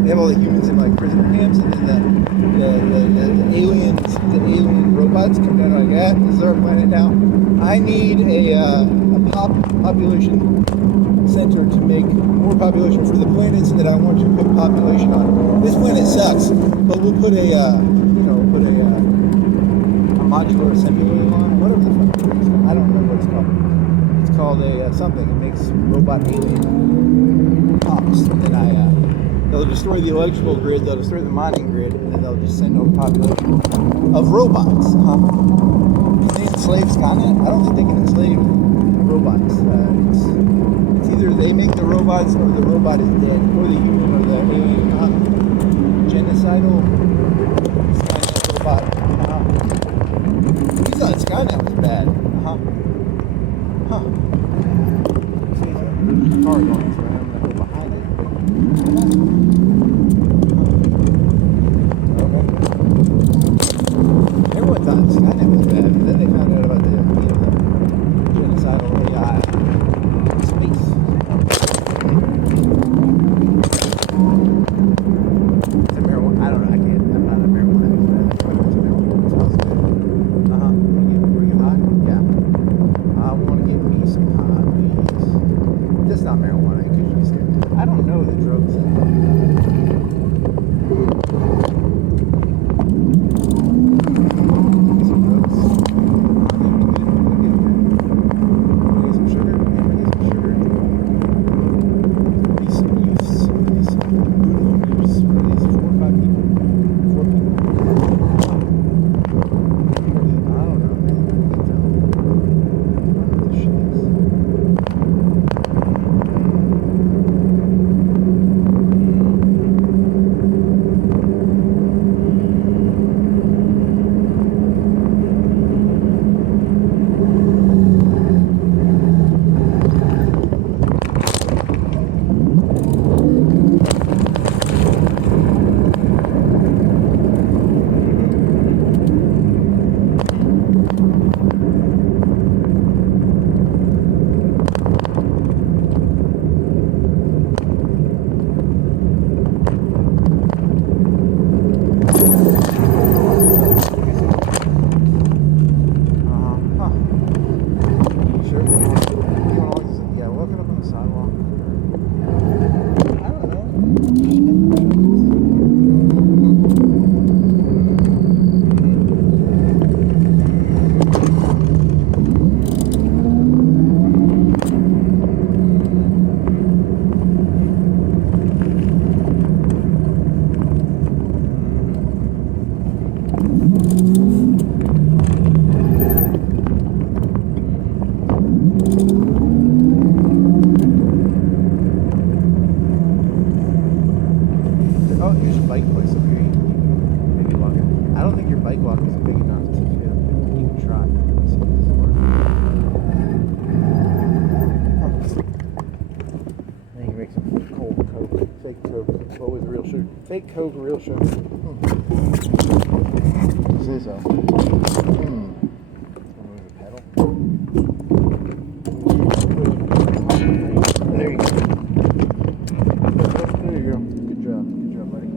They have all the humans in like prison camps, and then the alien robots come down like that. This is our planet now. I need a population center to make more population for the planet, so that I want to put population on. This planet sucks, but we'll put a modular assembly line, whatever the fuck it is. I don't know what it's called. It's called a something. It makes robot alien pops, and then they'll destroy the electrical grid, they'll destroy the mining grid, and then they'll just send over population of robots. Can they enslave Skynet? I don't think they can enslave robots. It's either they make the robots, or the robot is dead, or the human, or the alien genocidal Skynet robot. You thought Skynet was bad. See, there's a car going, so I'm gonna go behind it. Okay. Everyone thought Oh, there's a bike place up here. Maybe walk it. I don't think your bike walk is big enough to fit. You can try. Let's see if this works. Then you can make some cold Coke. Fake Coke. What was real sugar? Fake Coke, real sugar. Say so. Remove the pedal. There you go. There you go. Good job. Good job, buddy.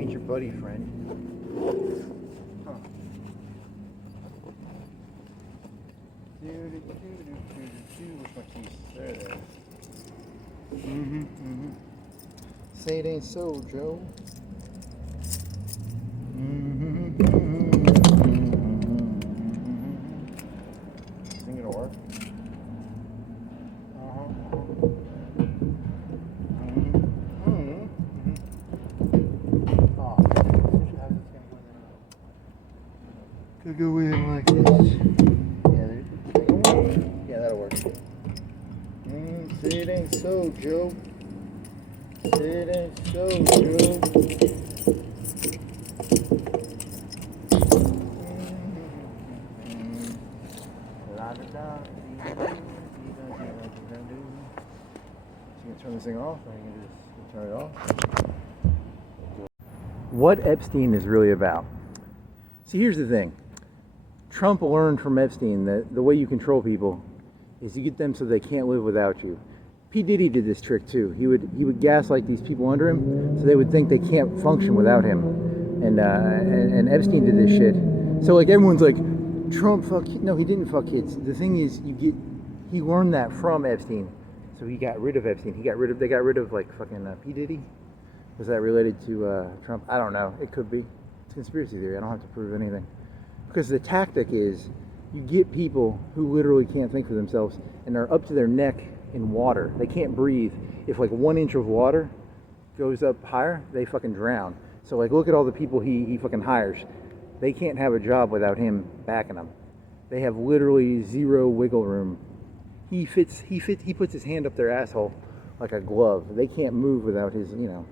Ain't your buddy, friend. Huh. Where's my keys? There they are. Say it ain't so, Joe. Think it'll work? Could go in like this. Yeah, that'll work. Say it ain't so, Joe. Say it ain't so, Joe. You can turn this thing off, or you can just turn it off. What Epstein is really about. See, here's the thing. Trump learned from Epstein that the way you control people is you get them so they can't live without you. P. Diddy did this trick too. He would gaslight these people under him so they would think they can't function without him. And Epstein did this shit. So like everyone's like, Trump fuck. No, he didn't fuck kids. The thing is, he learned that from Epstein. So he got rid of Epstein. They got rid of like fucking P. Diddy. Was that related to Trump? I don't know. It could be. It's a conspiracy theory. I don't have to prove anything. Because the tactic is, you get people who literally can't think for themselves, and they're up to their neck in water. They can't breathe. If like 1 inch of water goes up higher, they fucking drown. So like, look at all the people he fucking hires. They can't have a job without him backing them. They have literally zero wiggle room. He puts his hand up their asshole like a glove. They can't move without his, you know.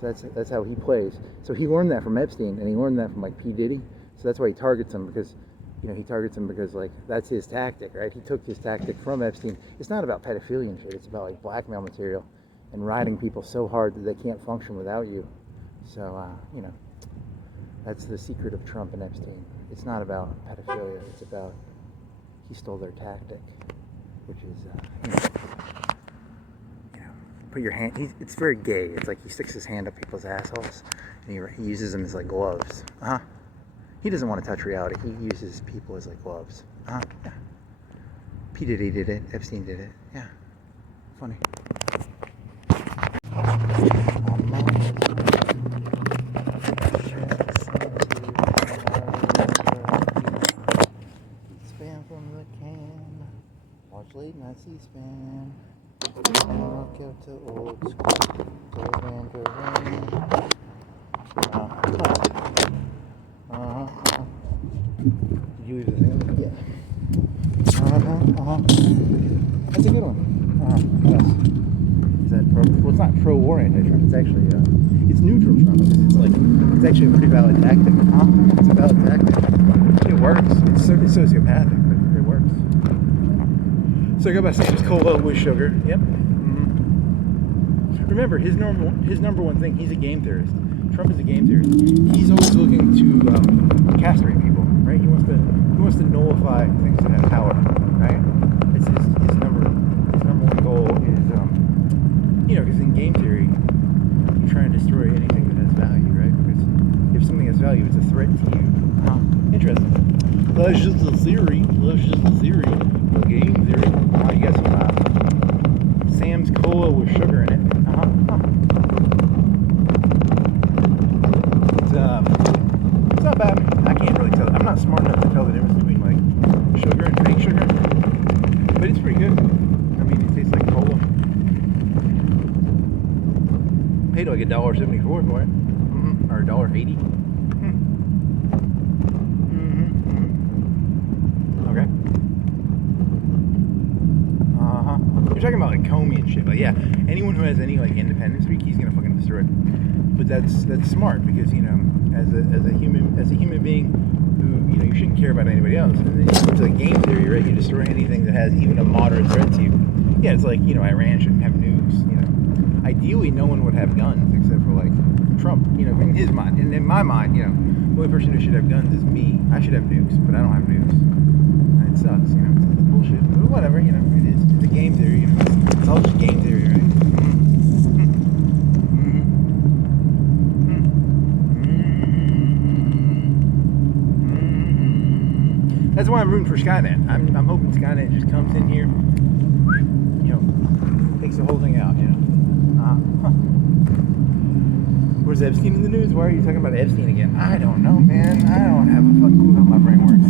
So that's how he plays. So he learned that from Epstein, and he learned that from like P. Diddy. So that's why he targets him, because, you know, because like that's his tactic, right? He took his tactic from Epstein. It's not about pedophilia and shit. It's about like blackmail material and riding people so hard that they can't function without you. So you know, that's the secret of Trump and Epstein. It's not about pedophilia. It's about he stole their tactic, which is you know, put your hand. It's very gay. It's like he sticks his hand up people's assholes, and he uses them as like gloves. He doesn't want to touch reality. He uses people as like gloves. Yeah. P. Diddy did it. Epstein did it. Yeah. Funny. Spam from the can. Watch late night C-SPAN. Walk out to old school. Go Did you leave the thing? Yeah. That's a good one. Yes. Is that pro? Well, it's not pro-war anti-Trump. It's actually it's neutral Trump. It's actually a pretty valid tactic. It's a valid tactic. It works. It's sociopathic, but it works. So I go by Sam's Cola with sugar. Yep. Remember, his number one thing. He's a game theorist. Trump is a game theorist. He's always looking to castrate people, right? He wants to nullify things that have power, right? It's his number one goal is you know, because in game theory you try and destroy anything that has value, right? Because if something has value, it's a threat to you. Interesting. That's just a theory. That's just a theory. A game theory. You got some Sam's Cola with sugar in it. It's not bad. I can't really tell. I'm not smart enough to tell the difference between like sugar and fake sugar, but it's pretty good. I mean, it tastes like cola. Paid like $1.74 for it, or $1.80. Okay. You're talking about like Comey and shit. Like, yeah, anyone who has any like independent streak, he's gonna fucking destroy it. But that's smart because, you know, as a human being who, you know, you shouldn't care about anybody else. And then you go to like game theory, right? You destroy anything that has even a moderate threat to you. Yeah, it's like, you know, Iran shouldn't have nukes. You know, ideally, no one would have guns except for like Trump. You know, in his mind, and in my mind, you know, the only person who should have guns is me. I should have nukes, but I don't have nukes. And it sucks, you know. It's bullshit. But whatever, you know, it is. It's a game theory, you know. It's all just game theory, right? That's why I'm rooting for Skynet. I'm hoping Skynet just comes in here, you know, takes the whole thing out, you know. Where's Epstein in the news? Why are you talking about Epstein again? I don't know, man. I don't have a fucking clue how my brain works.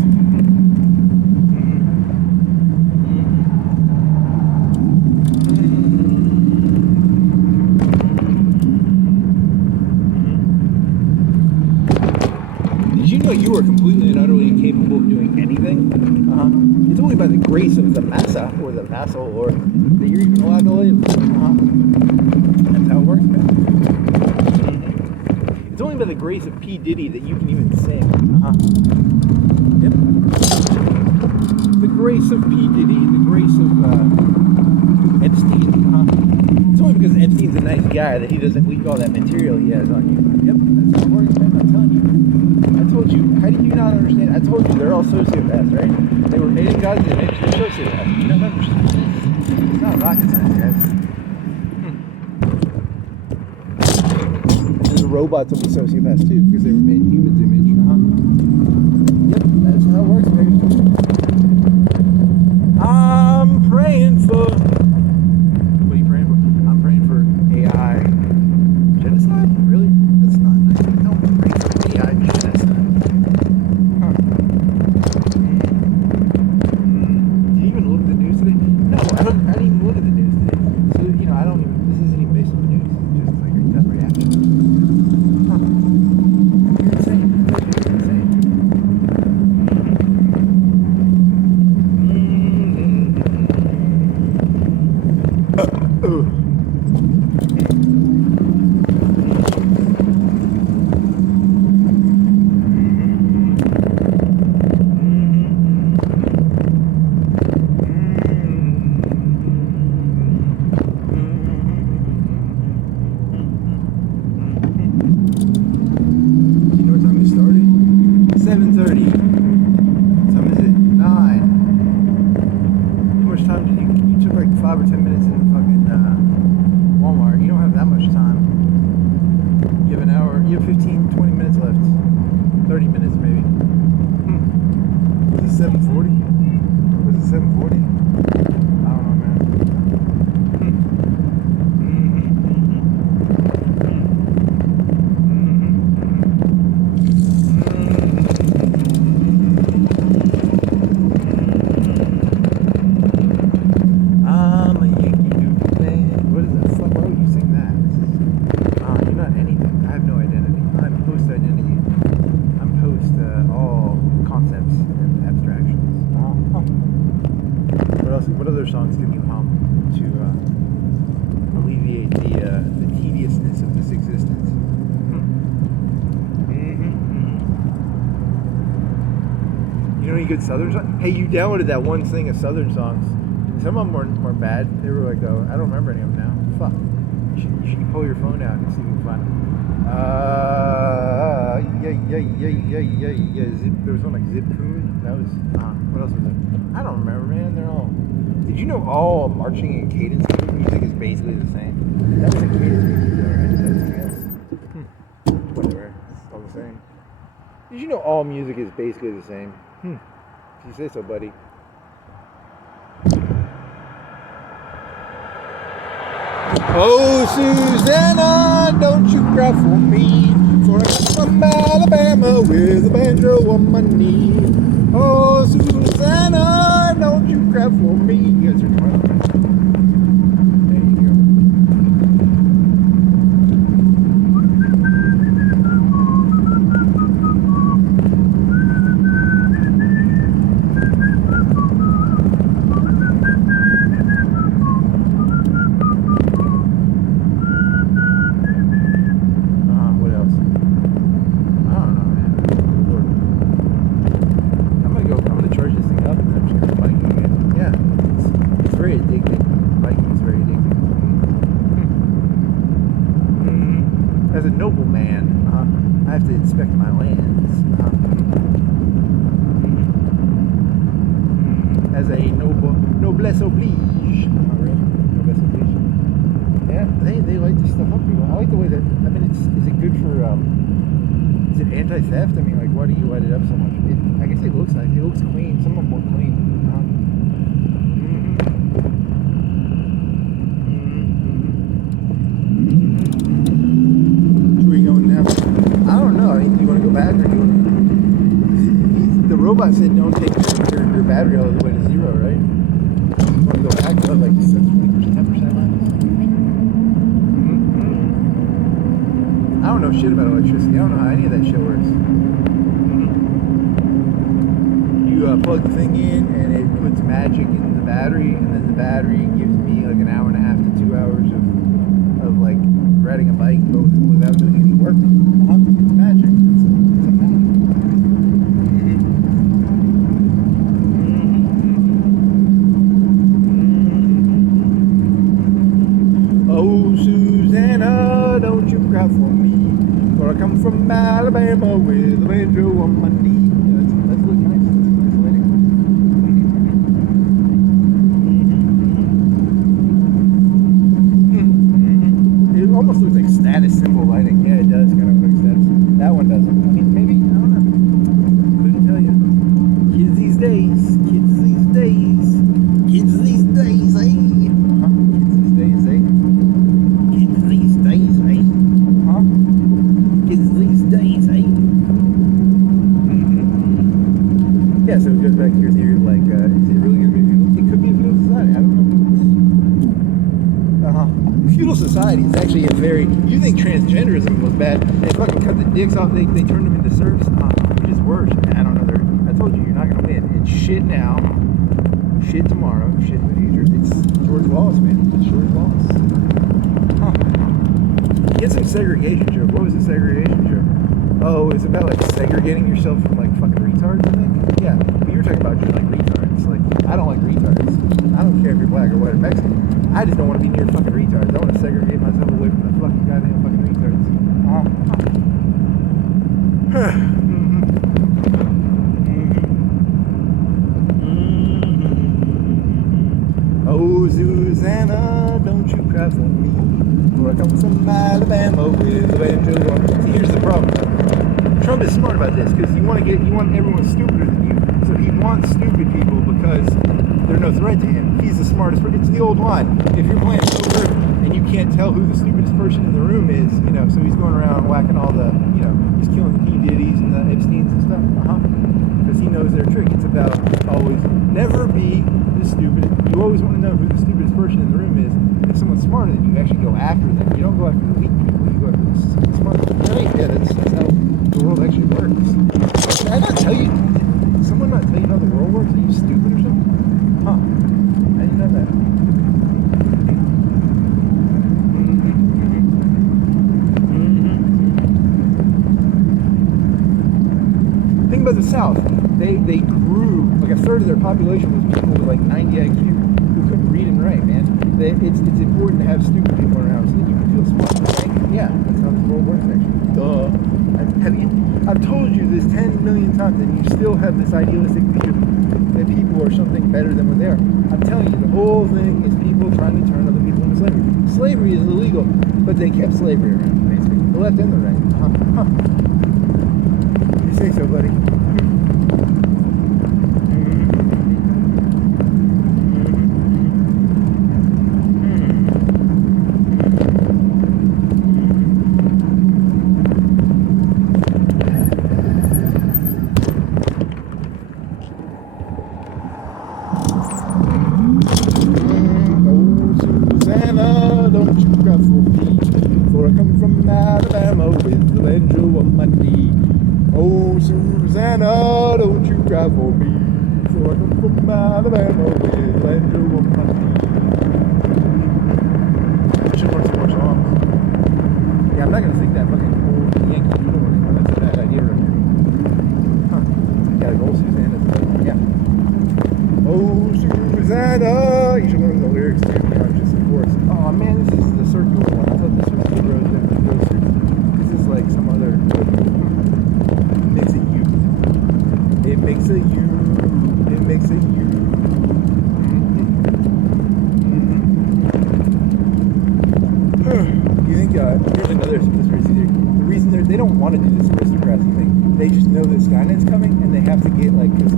Did you know you are completely and utterly incapable of doing anything? It's only by the grace of the massa, or the vassal, or that you're even allowed to live. That's how it works, man. It's only by the grace of P. Diddy that you can even sing. Yep. The grace of P. Diddy, the grace of Epstein. It's only because Epstein's a nice guy that he doesn't leak all that material he has on you. Yep, that's how it works, man. I'm telling you. I told you. How do you not understand? I told you they're all sociopaths, right? They were made in God's image. They're sociopaths. You don't understand. It's not rocket science, guys. Robots will be sociopaths too because they were made in humans' image. Yep, that's how it works, baby. I'm praying for. What are you praying for? I'm praying for AI genocide. Really? That's not nice. Don't pray for AI genocide. Did you even look at the news today? No, I didn't even look at the news today. So, you know, I don't even. This isn't even based on the news. It's just like a gut reaction. What other songs give me pump to alleviate the tediousness of this existence? You know any good Southern songs? Hey, you downloaded that one thing of Southern songs. Some of them weren't bad. They were like, I don't remember any of them now. Fuck. You should pull your phone out and see if you can find them. There was one like Zip Code. That was, what else was it? I don't remember, man. They're all. Did you know all marching and cadence music is basically the same? That's a cadence music, though, right? That's whatever. It's all the same. Did you know all music is basically the same? If you say so, buddy. Oh, Susanna, don't you cry for me, for I'm from Alabama with a banjo on my knee. Oh, Susanna, don't you cry for me. You guys are doing it. There you go. As a nobleman, I have to inspect my lands. As a noblesse oblige. Noblesse oblige. Yeah, they light this stuff up. I like the way that. I mean, is it good for? Is it anti-theft? I mean, like, why do you light it up so much? I guess it looks nice. It looks clean. Some of them look clean. Where are you going now? I don't know. I mean, do you want to go back or do you want to? The robot said don't take your battery all the way to zero, right? You want to go back to like 10% left? I don't know shit about electricity. I don't know how any of that shit works. You plug the thing in and it puts magic in the battery, and then the battery gives me like an hour and a half to 2 hours of like riding a bike without doing any work. It's magic. It's a magic. Oh, Susanna, don't you cry for me, for I come from Alabama with a banjo on my knee. Yeah, that's really nice. That's a nice lady. It almost looks like status symbol lighting. Yeah, it does kind of look like status. That one doesn't. I mean, maybe, I don't know. Couldn't tell you. Kids these days, eh? Kids these days, eh? Kids these days, eh? Kids these days, eh? Kids these days, eh? Yeah, so it goes back to your theory of like, is it really going to be a feudal? It could be a feudal society. I don't know. Feudal society is actually a very. You think transgenderism was bad? They fucking cut the dicks off. They turned them into serfs. Which is worse. I don't know. I told you, you're not going to win. It's shit now, shit tomorrow, shit in the future. It's George Wallace, man. It's George Wallace. Get some segregation joke. What was the segregation joke? Oh, it's about like segregating yourself from like fucking retards, I think. Yeah, but you're talking about just like retards. Like, I don't like retards. I don't care if you're black or white or Mexican. I just don't want to be near fucking retards. I want to segregate myself away from the fucking goddamn fucking retards. Oh, Susanna, don't you cry for me, for I come from Alabama with a banjo on. See, here's the problem. Trump is smart about this because you want everyone stupider than you. So he wants stupid people because they're no threat to him. He's the smartest person. It's the old line. If you're playing poker and you can't tell who the stupidest person in the room is, you know, so he's going around whacking all the, you know, he's killing the P. Diddy's and the Epsteins and stuff. Because he knows their trick. It's about always never be the stupid. You always want to know who the stupidest person in the room is. If someone's smarter than you, you actually go after them. You don't go after the weak people. You go after the smart people. Right? Yeah, that's how the world actually works. Did I not tell you? Did someone not tell you how the world works? Are you stupid or something? Huh? I didn't know that. Think about the South. They grew, like a third of their population was people with like 90 IQ who couldn't read and write, man. It's important to have stupid people around so that you can feel smart, right? Yeah, that's how this world works actually. Duh. I've told you this 10 million times and you still have this idealistic view that people are something better than what they are. I'm telling you, the whole thing is people trying to turn other people into slavery. Slavery is illegal, but they kept slavery around, basically. The left and the right. You say so, buddy. Don't you cry for me, for I come from Alabama with the banjo on my knee. Oh, Susanna, don't you cry for me, for I come from Alabama with the banjo on my knee. I should learn some more songs. Yeah, I'm not going to sing that fucking old Yankee Doodle anymore. That's a bad idea right here. Huh. Yeah, old Susanna. Yeah. Oh, Susanna. You should learn the lyrics too. Oh man, this is the circular one. I thought this was the rose. here's another conspiracy theory. The reason they don't want to do this aristocracy thing, they just know that Skynet's coming, and they have to get like, because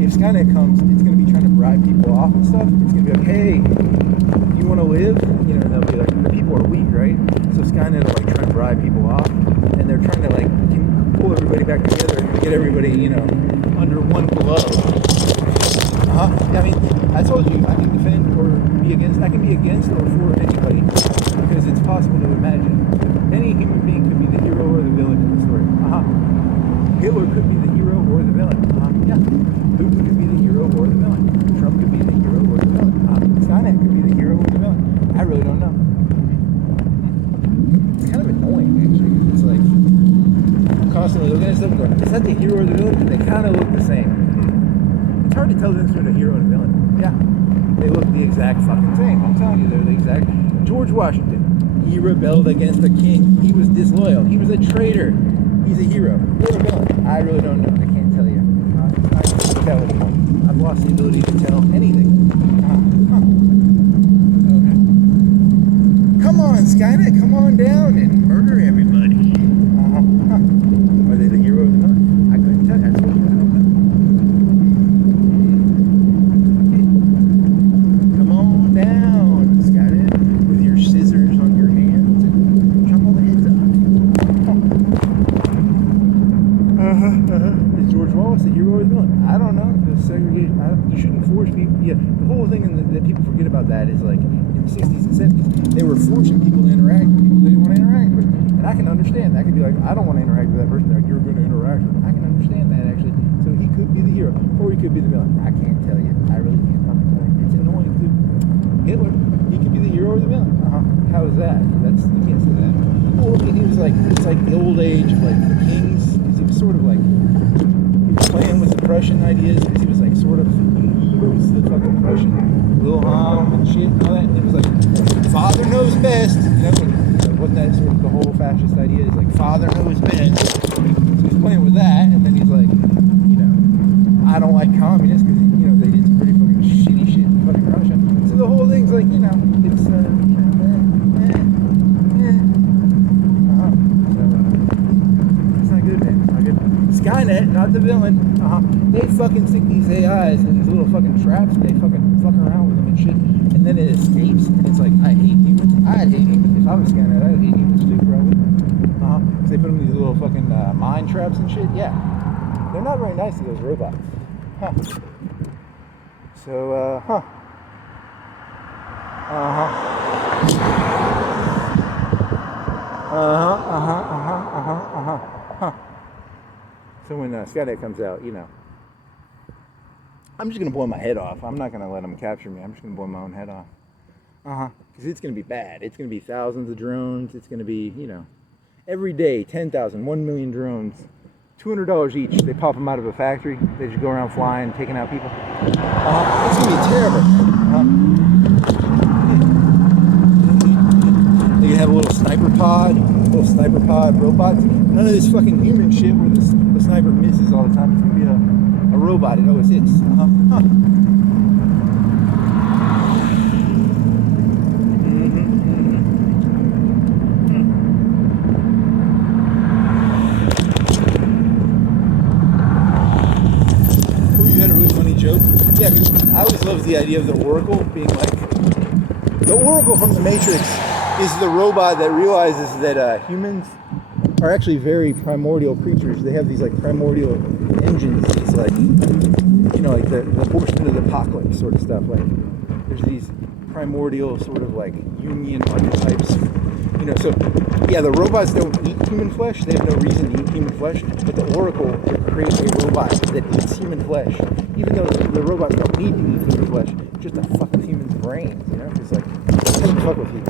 if Skynet comes, it's going to be trying to bribe people off and stuff. It's going to be like, hey, you want to live? You know, and they'll be like, the people are weak, right? So Skynet will like try to bribe people off, and they're trying to like pull everybody back together and get everybody, you know, under one glove. I mean, I told you I can defend or be against. I can be against or for anybody because it's possible to imagine any human being could be the hero or the villain in the story. Hitler could be the hero or the villain. Yeah. Putin could be the hero or the villain. Trump could be the hero or the villain. Skynet could be the hero or the villain. I really don't know. It's kind of annoying, actually. It's like I'm constantly looking at stuff and going, is that the hero or the villain? And they kind of look the same. It's hard to tell the difference between a hero and a villain. Yeah. They look the exact fucking same. I'm telling you, they're the exact. George Washington, he rebelled against the king. He was disloyal. He was a traitor. He's a hero. Or a villain. I really don't know. I can't tell you. I can't tell anymore. I've lost the ability to tell anything. Okay. Come on, Skynet. Come on down and murder everybody. Are they the hero or the villain? I couldn't tell you. That's what I don't know. Come on down, Skynet, with your scissors on your hands and chop all the heads off. Is George Wallace the hero or the villain? I don't know. The segregation. You shouldn't force people. Yeah, the whole thing that people forget about that is like in the 60s and 70s, they were forcing people to interact with people they didn't want to interact with. And I can understand. That could be like, I don't want to interact with that person. They're like, you're going to interact with them. I can understand that actually. So he could be the hero, or he could be the villain. I can't tell you. I really can't tell you. It's annoying too. Hitler, he could be the hero or the villain. How is that? That's, you can't say that. Well, he was like, it's like the old age of like the kings, because he was sort of like, he was playing with the Prussian ideas, because he was like sort of, he was the fucking Prussian Wilhelm and shit and all that, and it was like, father knows best, you know, what that sort of, the whole fascist idea is like, father knows best. So he's playing with that, and then he's like, you know, I don't like communists, because, you know, they did some pretty fucking shitty shit in fucking Russia. So the whole thing's like, you know, it's, you know, Skynet, not the villain. They fucking stick these AIs in these little fucking traps and they fucking fuck around with them and shit. And then it escapes and it's like, I hate humans. I'd hate humans. If I was Skynet, I'd hate humans too, probably. Because they put them in these little fucking mine traps and shit. Yeah. They're not very nice to those robots. So, So when Skynet comes out, you know, I'm just going to blow my head off. I'm not going to let them capture me. I'm just going to blow my own head off. Because it's going to be bad. It's going to be thousands of drones. It's going to be, you know, every day, 10,000, 1 million drones, $200 each. They pop them out of a factory. They just go around flying, taking out people. It's going to be terrible. They can have a little sniper pod robots. None of this fucking human shit where the sniper misses all the time. It's gonna be a robot. It always hits. Oh, you had a really funny joke. Yeah, because I always loved the idea of the Oracle being like the Oracle from the Matrix. Is the robot that realizes that humans are actually very primordial creatures. They have these like primordial engines. It's like, you know, like the horsemen of the apocalypse sort of stuff. Like there's these primordial sort of like Jungian archetypes. You know, so yeah, the robots don't eat human flesh. They have no reason to eat human flesh. But the Oracle could create a robot that eats human flesh, even though the robots don't need to eat human flesh, just to fuck with humans' brains. You know, it's like it doesn't fuck with you.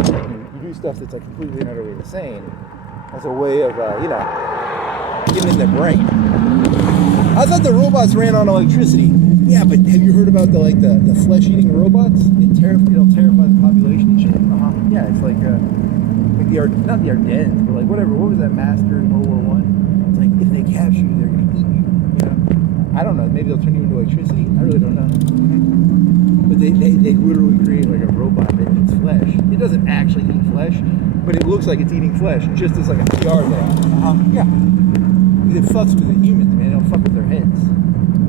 You do stuff that's like completely and utterly insane as a way of, you know, getting in their brain. I thought the robots ran on electricity. Yeah, but have you heard about the flesh-eating robots? It'll terrify the population and shit. Yeah, it's like the not the Ardennes, but like whatever. What was that master in World War I? It's like if they capture you, they're gonna eat you. You know, I I don't know. Maybe they'll turn you into electricity. I really don't know. But they literally create like a robot that eats flesh. It doesn't actually eat flesh, but it looks like it's eating flesh, just as like a PR thing. Yeah. It fucks with the humans, man. It don't fuck with their heads.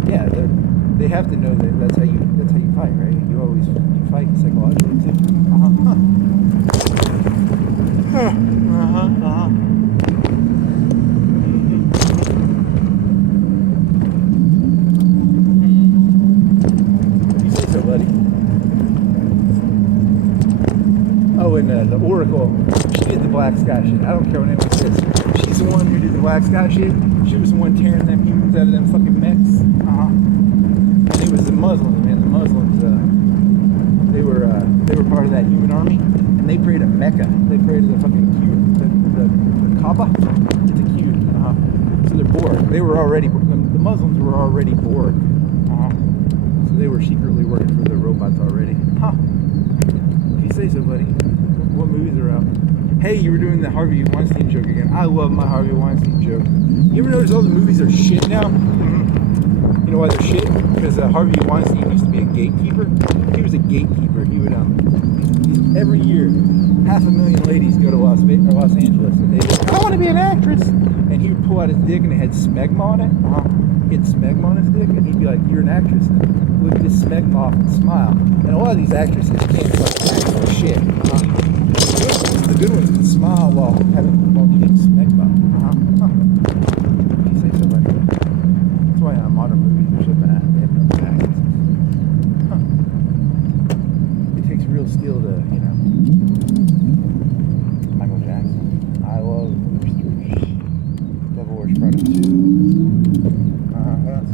Yeah, they have to know that that's how you fight, right? You fight psychologically too. You say so, buddy. Oh, and the Oracle, she did the Black Sky shit. I don't care what anyone says. She's the one who did the Black Sky shit. She was the one tearing them humans out of them fucking mechs. And it was the Muslims, man. The Muslims, they were part of that human army, and they prayed at Mecca. They prayed to the fucking the Kaaba. It's a cube. So they're bored. They were already, the Muslims were already bored. So they were secretly working for the robots already. If you say so, buddy. What movies are out? Hey, you were doing the Harvey Weinstein joke again. I love my Harvey Weinstein joke. You ever notice all the movies are shit now? You know why they're shit? Because Harvey Weinstein used to be a gatekeeper. He was a gatekeeper. He would every year, 500,000 ladies go to Los Angeles, and they'd be like, I want to be an actress. And he would pull out his dick, and it had smegma on it. He had smegma on his dick, and he'd be like, "You're an actress." And lick this smegma off and smile. And a lot of these actresses can't fucking act for shit. The good ones can smile while eating smegma. You say so, buddy. That's why modern movies are so bad. They have no facts. It takes real skill to, Michael Jackson. I love Roosters. Devil Wears Prada 2. What else?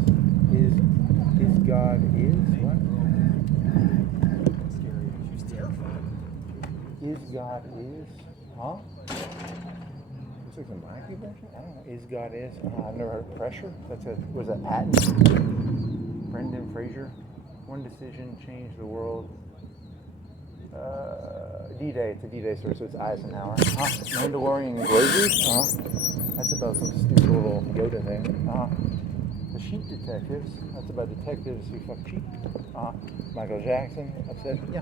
His God is what? She's terrified. Is God is? Huh? Looks like some black people. I don't know. Is God is? I've never heard of Pressure. Was that Patton? Brendan Fraser. One decision changed the world. D-Day. It's a D-Day story, so it's Eisenhower. Mandalorian Grogu. That's about some stupid little Yoda thing. The Sheep Detectives. That's about detectives who fuck sheep. Michael Jackson. Upset. Yeah.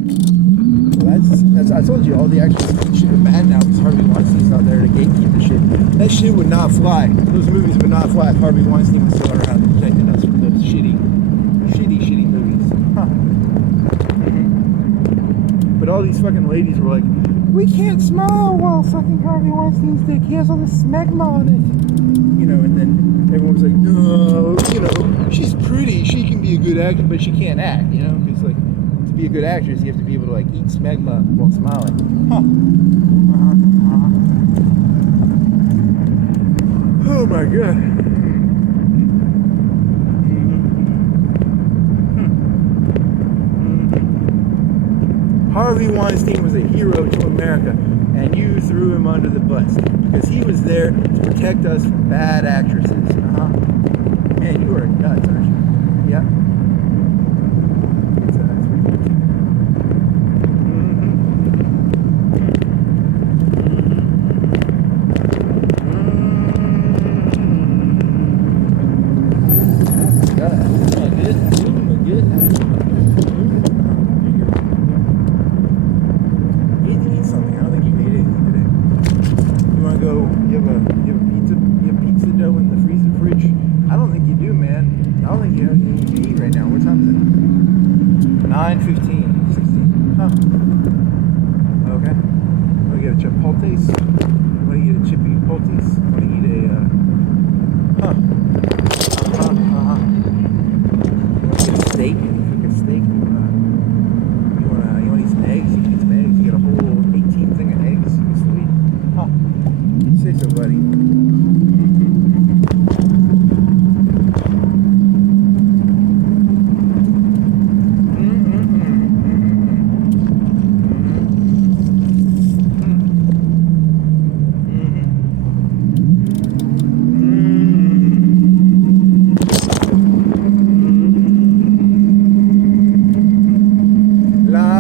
Well, that's. I told you all the actors shit are bad now because Harvey Weinstein's out there to gatekeep the shit. That shit would not fly. Those movies would not fly if Harvey Weinstein was still around protecting us from those shitty movies. But all these fucking ladies were like, we can't smile while sucking Harvey Weinstein's dick. He has all this smegma on it. And then everyone was like, no, she's pretty. She can be a good actor, but she can't act, because like to be a good actress, you have to be able to like eat smegma while smiling. Oh my God. Harvey Weinstein was a hero to America, and you threw him under the bus because he was there to protect us from bad actresses. Man, you are nuts, aren't you? Yeah. That's pretty cool.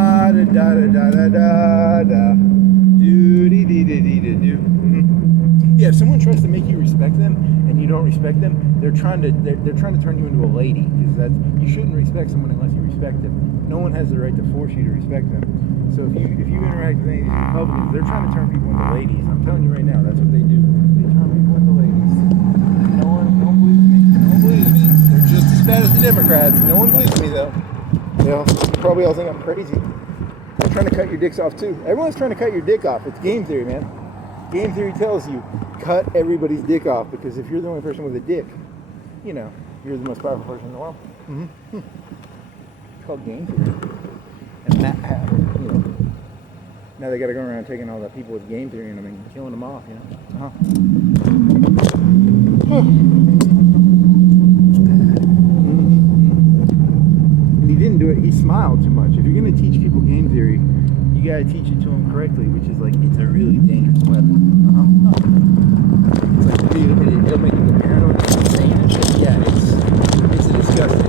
Da da da da da da. Do dee dee dee dee dee do. Yeah, if someone tries to make you respect them and you don't respect them, they're trying to turn you into a lady, because you shouldn't respect someone unless you respect them. No one has the right to force you to respect them. So if you interact with any of these Republicans, they're trying to turn people into ladies. I'm telling you right now, that's what they do. They turn people into ladies. No one don't believe me. No one believes me. They're just as bad as the Democrats. No one believes me though. You probably all think I'm crazy. They're trying to cut your dicks off too. Everyone's trying to cut your dick off. It's game theory, man. Game theory tells you, cut everybody's dick off, because if you're the only person with a dick, you're the most powerful person in the world. It's called game theory. And that happened, Now they got to go around taking all the people with game theory and killing them off, And he didn't do it. He smiled too much. If you're going to teach people game theory, you got to teach it to them correctly, which is like, it's a really dangerous weapon. It's like, it'll make you go paranoid and insane and shit. Yeah, it's a disgusting.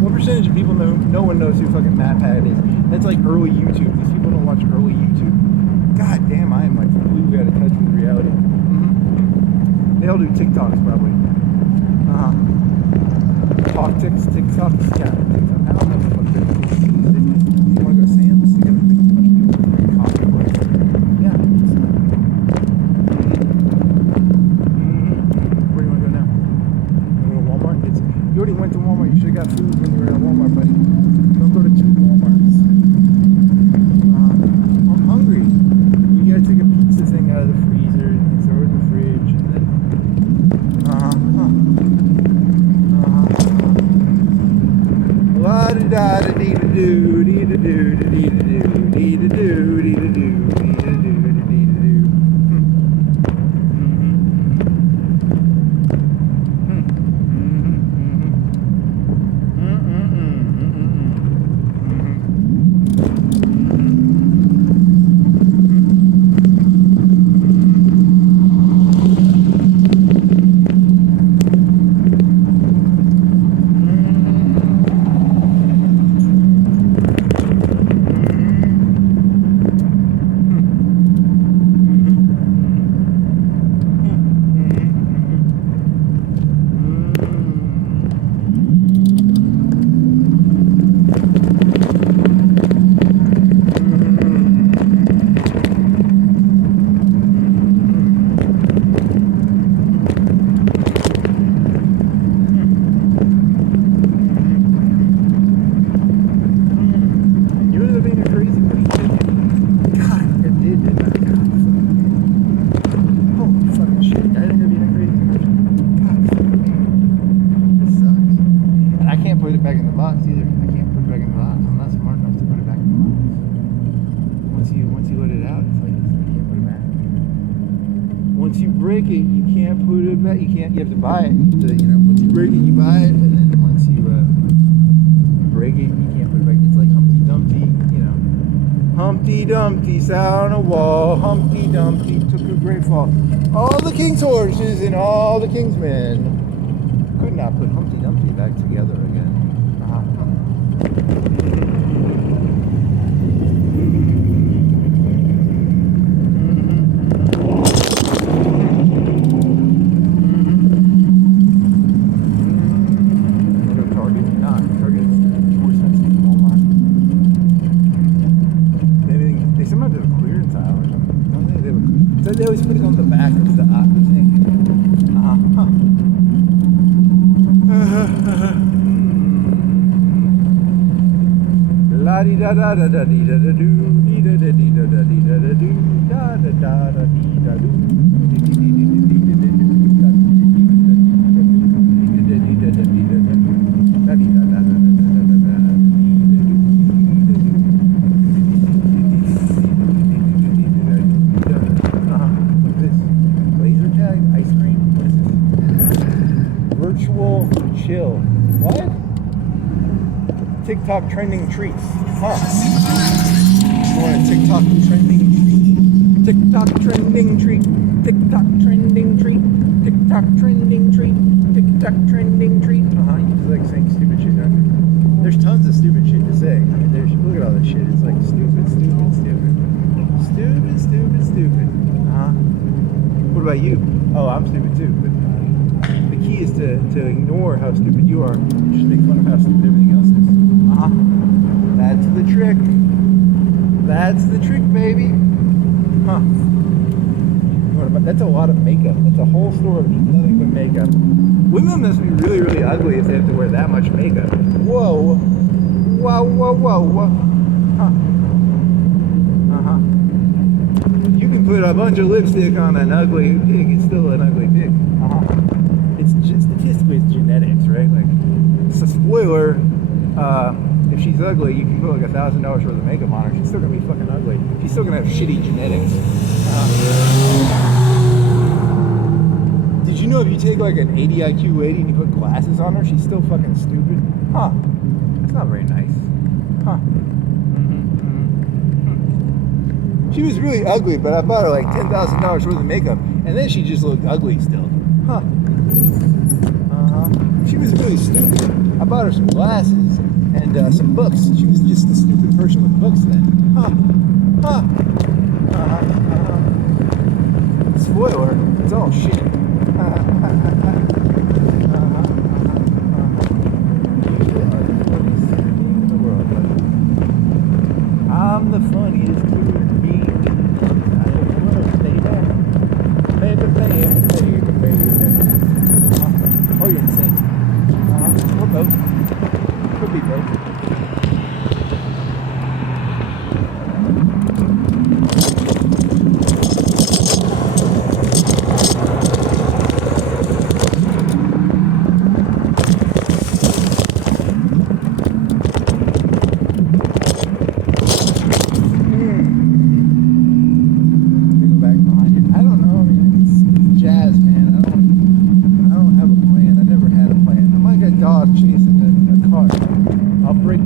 What percentage of people know? No one knows who fucking Matt Pat is. That's like early YouTube. These people don't watch early YouTube. God damn, I am like completely out of touch with reality. They all do TikToks probably. TikToks? Yeah, TikTok. I don't know what they're doing. You want to go to Sam's? You gotta pick a bunch of people. Coffee place. Yeah. Where do you want to go now? You want to go to Walmart? You already went to Walmart. You should have got food when you were at Walmart, buddy. Don't go to 2 Walmarts. I'm hungry. You gotta take a pizza thing out of the freezer and throw it in the fridge, and then la da da da dee da doo dee da doo da dee da doo dee da doo dee da doo dee da doo da dee da doo. Once you break it, you can't put it back. You have to buy it. Once you break it, you buy it, and then once you break it, you can't put it back. It's like Humpty Dumpty, Humpty Dumpty sat on a wall. Humpty Dumpty took a great fall. All the king's horses and all the king's men could not put Humpty Dumpty back together again. They always put it on the back of the thing. La di da da da da di da da do di da da di da da di da da do da da da da di da do di di di di di di di chill. What? TikTok trending treats. Huh. You want a TikTok trending treat? TikTok trending treat. TikTok trending treat. TikTok trending treat. TikTok trending treat. You just like saying stupid shit, don't you? There's tons of stupid shit to say. I mean, look at all this shit. It's like stupid, stupid, stupid. Stupid, stupid, stupid. What about you? Oh, I'm stupid too. But the key is to ignore how stupid you are. Just make fun of how stupid everything else is. That's the trick. That's the trick, baby. That's a lot of makeup. That's a whole store of nothing but makeup. Women must be really, really ugly if they have to wear that much makeup. Whoa. Whoa, whoa, whoa, whoa. You can put a bunch of lipstick on an ugly pig, it's still an ugly pig. It's just statistically it's genetics, right? Like, it's a spoiler. If she's ugly, you can put like $1,000 worth of makeup on her. She's still gonna be fucking ugly. She's still gonna have shitty genetics. Did you know if you take like an 80 IQ lady and you put glasses on her, she's still fucking stupid? That's not very nice. She was really ugly, but I bought her like $10,000 worth of makeup, and then she just looked ugly still. She was really stupid. I bought her some glasses and some books. She was just a stupid person with books then. Spoiler, it's all shit. I'm the funniest human being. Baby. Oh, you're insane. Or both. Could be both.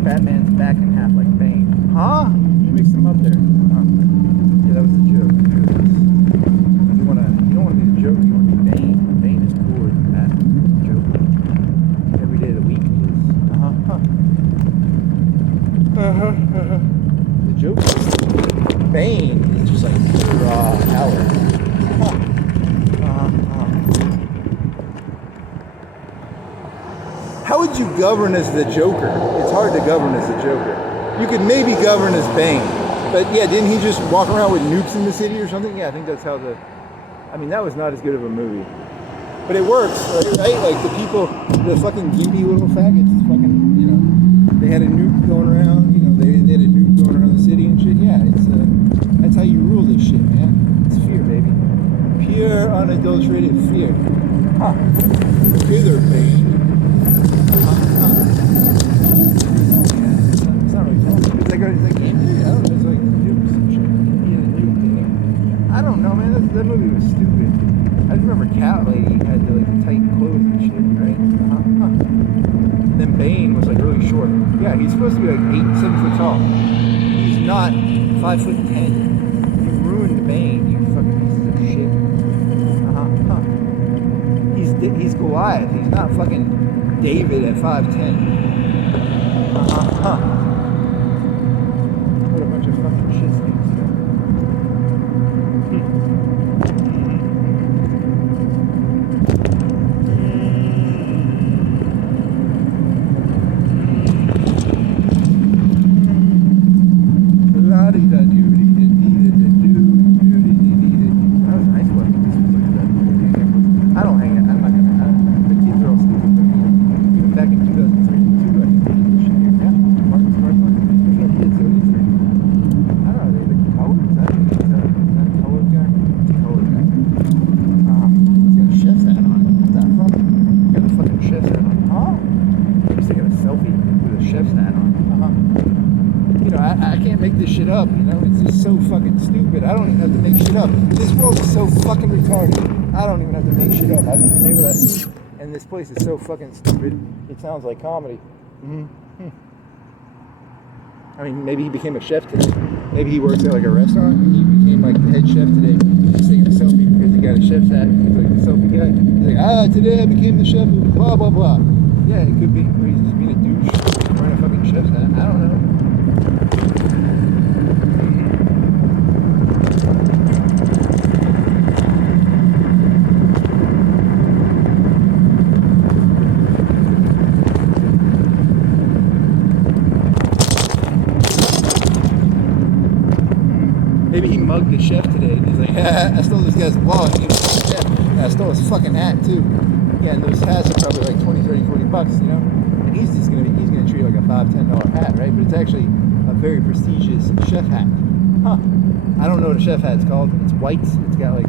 Batman's back in half like Bane. You mixed them up there. Yeah, that was the joke. You don't want to be the joke, you want to be Bane. Bane is cooler than that. Joke. Every day of the week is. The joke is Bane is just like raw power. How would you govern as the Joker? It's hard to govern as the Joker. You could maybe govern as Bane. But yeah, didn't he just walk around with nukes in the city or something? Yeah, I think that's how I mean, that was not as good of a movie. But it works, right? Like the people, the fucking gimpy little faggots, fucking, you know, they had a nuke going around, you know, they had a nuke going around the city and shit. Yeah, that's how you rule this shit, man. It's fear, baby. Pure, unadulterated fear. Hither, Bane. It's like Andy, I don't know, it's like nukes and shit. He had a nuke in there. I don't know, man, that movie was stupid. I just remember Cat Lady had the tight clothes and shit, right? And then Bane was like really short. Yeah, he's supposed to be like 7 foot tall. He's not 5'10". You ruined Bane, you fucking pieces of shit. He's Goliath. He's not fucking David at 5'10". What a bunch of fucking shit snakes. That was a nice one. I don't hang out. I'm not gonna. The kids are all stupid. Even back in 2003, I did this shit here. Yeah, Martin's first one. I don't know. They like color. Is that a color guy? It's a color guy. He's got a chef's hat on. What the fuck? He's got a fucking chef's hat on. He's taking a selfie with a chef's hat on. You know, I can't make this shit up, you know? It's just so fucking stupid. I don't even have to make shit up. This world is so fucking retarded. I don't even have to make shit up. I just say what I see. And this place is so fucking stupid. It sounds like comedy. I mean, maybe he became a chef today. Maybe he works at like a restaurant and he became like the head chef today. He's taking a selfie because he got a chef's hat. He's like the selfie guy. He's like, today I became the chef of blah, blah, blah. Yeah, it could be. Or he's just being a douche wearing a fucking chef's hat. I don't know. Maybe he mugged the chef today and he's like, I stole this guy's wallet. He was the chef. And I stole his fucking hat too. Yeah, and those hats are probably like 20, 30, 40 bucks, you know? And he's gonna treat it like a $5, $10 hat, right? But it's actually a very prestigious chef hat. Huh. I don't know what a chef hat's called. It's white. It's got like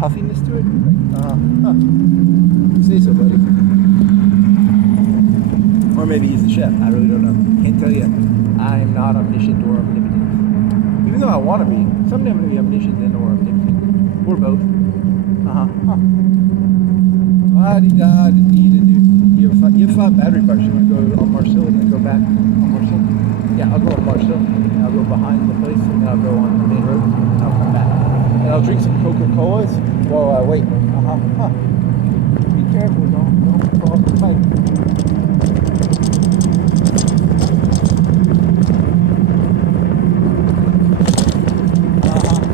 puffiness to it. Say so, buddy. Or maybe he's the chef. I really don't know. Can't tell you. I am not omniscient or omnipotent. Even though I want to be. Someday I'm going to be omniscient and or omnipotent. Or both. You have 5 battery parts. You want to go on Marcel and then go back on Marcel? Yeah, I'll go on Marcel. And I'll go behind the place and then I'll go on the main road and I'll come back. And I'll drink some Coca-Colas while I wait. Be careful, don't fall off the pipe.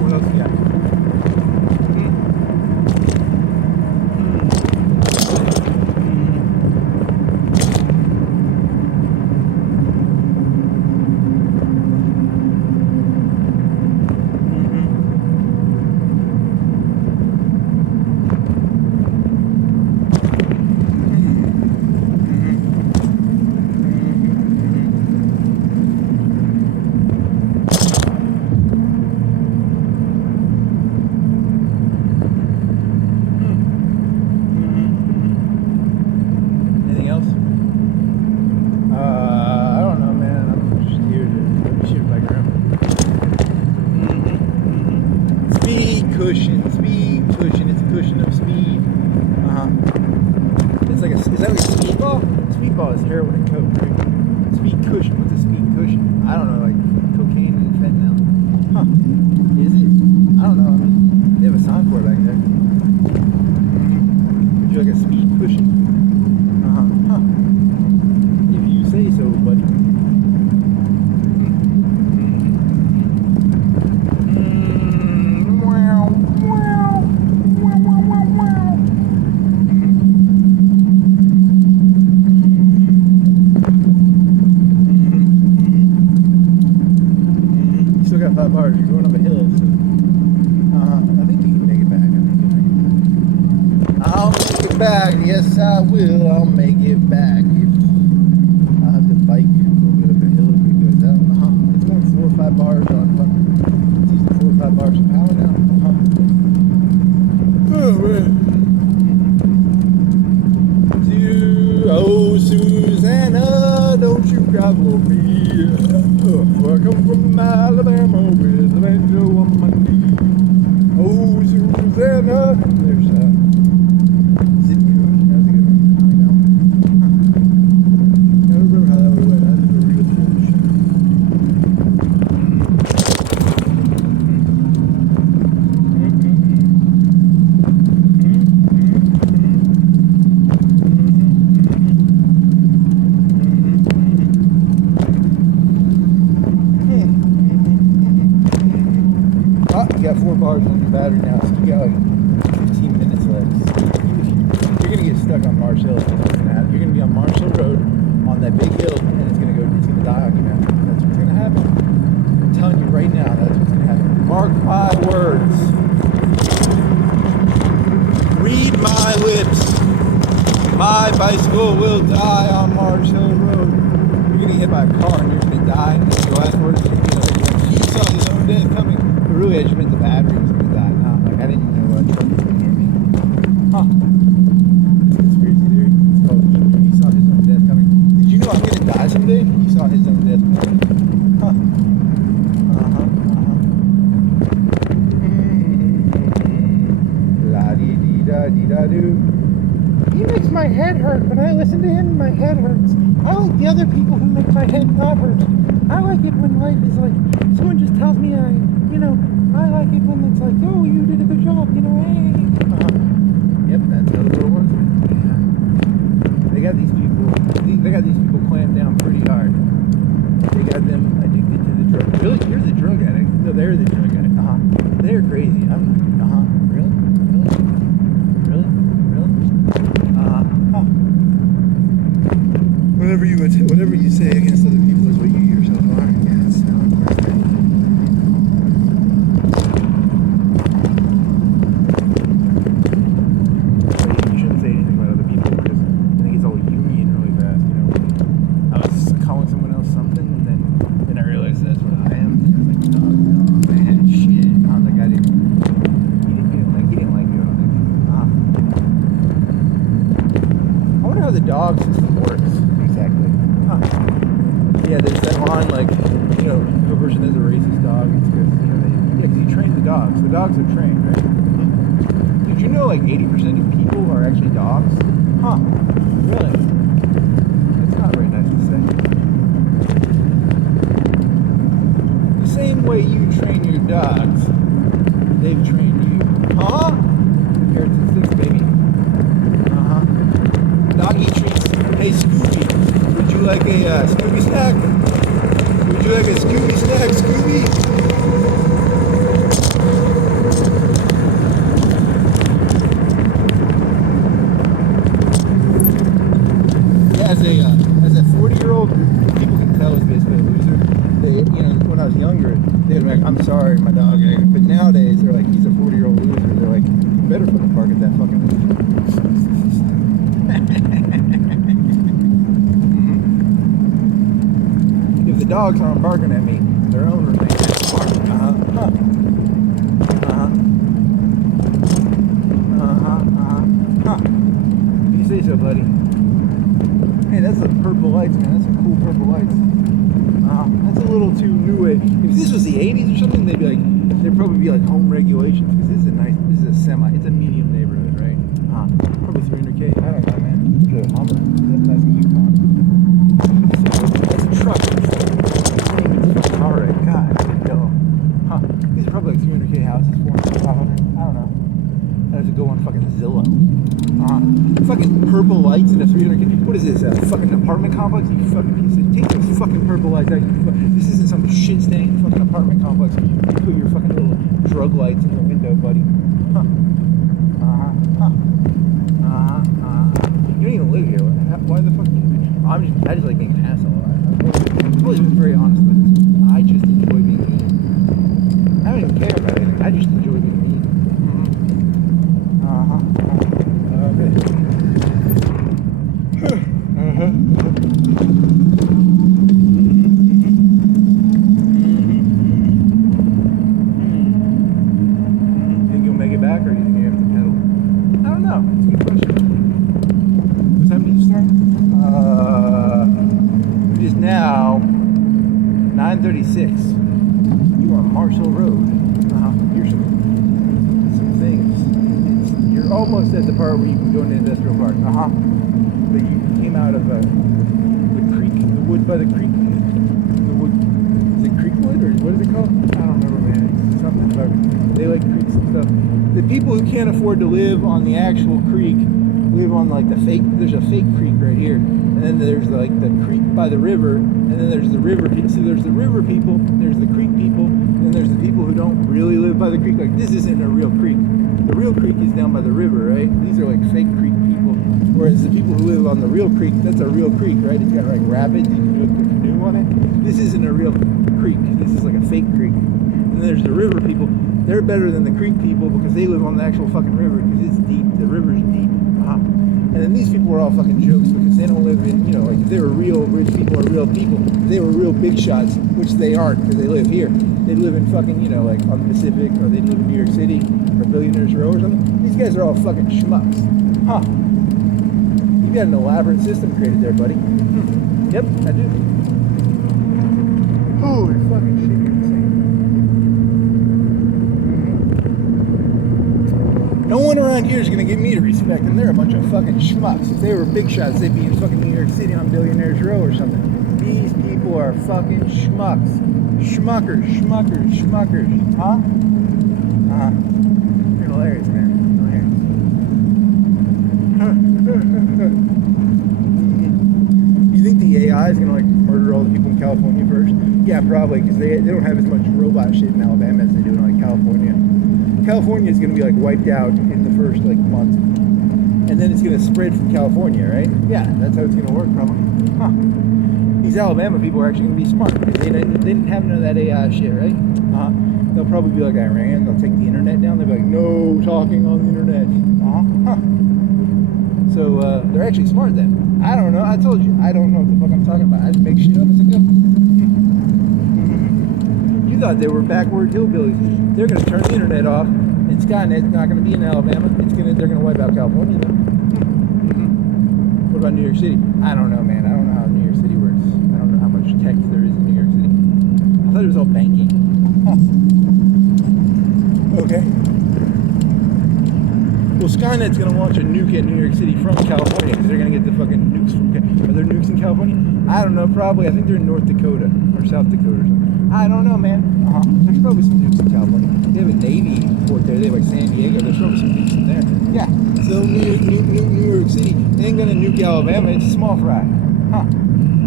What else you got? Cushion. It's a cushion of speed. It's like is that like a speedball? Speedball is heroin and coke, right? Speed cushion. What's a speed cushion? I don't know, like cocaine and fentanyl. Is it? I don't know. I mean, they have a sign for it back there. Would you like a speed cushion? If you say so, buddy. Got 5 bars. You're going up a hill, so I think you can make it back. I'll make it back. Yes, I will. I'll make it back. I'll have to bike a little bit up a hill if it goes out. It's going 4 or 5 bars on fucking. It's using 4 or 5 bars of power now. Oh man. Oh Susanna, don't you cry for me. I come from Alabama with a banjo on my knee. Oh, Susanna. There's Zip Code. That's a good one. I know. I don't remember how that would went. I had to go read the bullshit. You got 4 bars on your battery now, so you got like 15 minutes left. You're gonna get stuck on Marsh Hill. You're gonna be on Marsh Hill Road on that big hill, and it's gonna die on you, man. That's what's gonna happen. I'm telling you right now, that's what's gonna happen. Mark my words. Read my lips. My bicycle will die on Marsh Hill Road. You're gonna get hit by a car and you're gonna die, and then go afterwards. He saw his own death coming. But really, I just meant the battery was gonna die. Like I didn't know what truck was gonna hit me. It's a conspiracy theory. It's called he saw his own death coming. Did you know I'm gonna die someday? He saw his own death coming. La dee dee da dee da doo. He makes my head hurt. When I listen to him, my head hurts. I like the other people who make my head not hurt. I like it when life is like, someone just tells me, I like it when it's like, oh, you did a good job, hey. Yep, that's how the world works. Yeah. They got these people clamped down pretty hard. They got them addicted to the drug. Really? You're the drug addict? No, they're the drug addict. They're crazy. Really? Whatever you say against other people is what you yourself are. Yeah, it's perfect. You shouldn't say anything about other people because I think it's all union really fast. I was calling someone else something, and then I realized that's what I am. I was like, oh man, shit. That guy he didn't like you. I wonder how the dog system works. Exactly. Yeah, there's that line like, if a person has a racist dog, it's because, because you train the dogs. The dogs are trained, right? Did you know like 80% of people are actually dogs? Really? That's not very nice to say. The same way you train your dogs, they've trained you. Carrots and sticks, baby. Doggy treats. Hey, Scooby, would you like a Scooby snack? Would you like a Scooby snack, Scooby? Yeah, as a 40-year-old, people can tell is basically a loser. They, when I was younger, they'd be like, I'm sorry, my dog. But nowadays, they're like, he's a 40-year-old loser. They're like, you better put the park at that fucking loser. If the dogs aren't barking at me, their owner may bark. You say so, buddy. Hey, that's the purple lights, man. That's some cool purple lights. That's a little too new age. If this was the 80s or something, there'd probably be like home regulations, because this is a semi, it's a medium neighborhood, right? Probably 300K. I don't know, man. That's a Yukon. That's a truck. Alright, God, these are probably like 300K houses, 400, 500. I don't know. I have to go on fucking Zillow. Fucking purple lights in a 300K. What is this? A fucking apartment complex? You fucking piece of. Take those fucking purple lights out. This isn't some shit stained fucking apartment complex. You put your fucking little drug lights in the window, buddy. You don't even live here. Why the fuck? I just like being an asshole. I've always been very honest with this. I just enjoy being mean. I don't even care about anything. I just enjoy being mean. Think you'll make it back, or do you think you have to pedal? I don't know. It's a good question. What time did you start? It is now 9:36. You are on Marshall Road. Here's some things. You're almost at the part where you can go into Industrial Park. But you came out of the creek, the wood by the creek. The wood, is it Creekwood, or what is it called? I don't remember, man. It's something about, they like creeks and stuff. The people who can't afford to live on the actual creek live on like the fake, there's a fake creek right here. And then there's like the creek by the river, and then there's the river people. So there's the river people, there's the creek people, and there's the people who don't really live by the creek. Like, this isn't a real creek. The real creek is down by the river, right? These are like fake creek people. Whereas the people who live on the real creek, that's a real creek, right? It's got like rapids, you can do a canoe on it. This isn't a real creek. This is like a fake creek. And then there's the river people. They're better than the creek people because they live on the actual fucking river, because it's deep. The river's deep. And then these people are all fucking jokes because they don't live in, like if they were real rich people or real people, they were real big shots, which they aren't because they live here. They live in fucking, like on the Pacific, or they live in New York City, or Billionaires Row or something. These guys are all fucking schmucks. You got an elaborate system created there, buddy. Yep, I do. Holy fucking shit, you're insane. No one around here is going to give me the respect, and they're a bunch of fucking schmucks. If they were big shots, they'd be in fucking New York City on Billionaires Row or something. These people are fucking schmucks. Schmuckers. Huh? You're hilarious, man. You think the AI is gonna like murder all the people in California first? Yeah, probably, because they don't have as much robot shit in Alabama as they do in like California. California is gonna be like wiped out in the first like month, and then it's gonna spread from California, right? Yeah, that's how it's gonna work, probably. Huh. These Alabama people are actually gonna be smart. They didn't have none of that AI shit, right? They'll probably be like Iran. They'll take the internet down. They'll be like, no talking on the internet. So they're actually smart then. I don't know. I told you. I don't know what the fuck I'm talking about. I just make shit up as I go. You thought they were backward hillbillies. They're going to turn the internet off, and Skynet's not going to be in Alabama. They're going to wipe out California then. What about New York City? I don't know, man. I don't know how New York City works. I don't know how much tech there is in New York City. I thought it was all banking. Okay. Well, Skynet's going to launch a nuke in New York City from California because they're going to get the fucking nukes from... Are there nukes in California? I don't know, probably. I think they're in North Dakota or South Dakota or something. I don't know, man. There's probably some nukes in California. They have a Navy port there. They have like San Diego. There's probably some nukes in there. Yeah. So New York City ain't going to nuke Alabama. It's a small fry.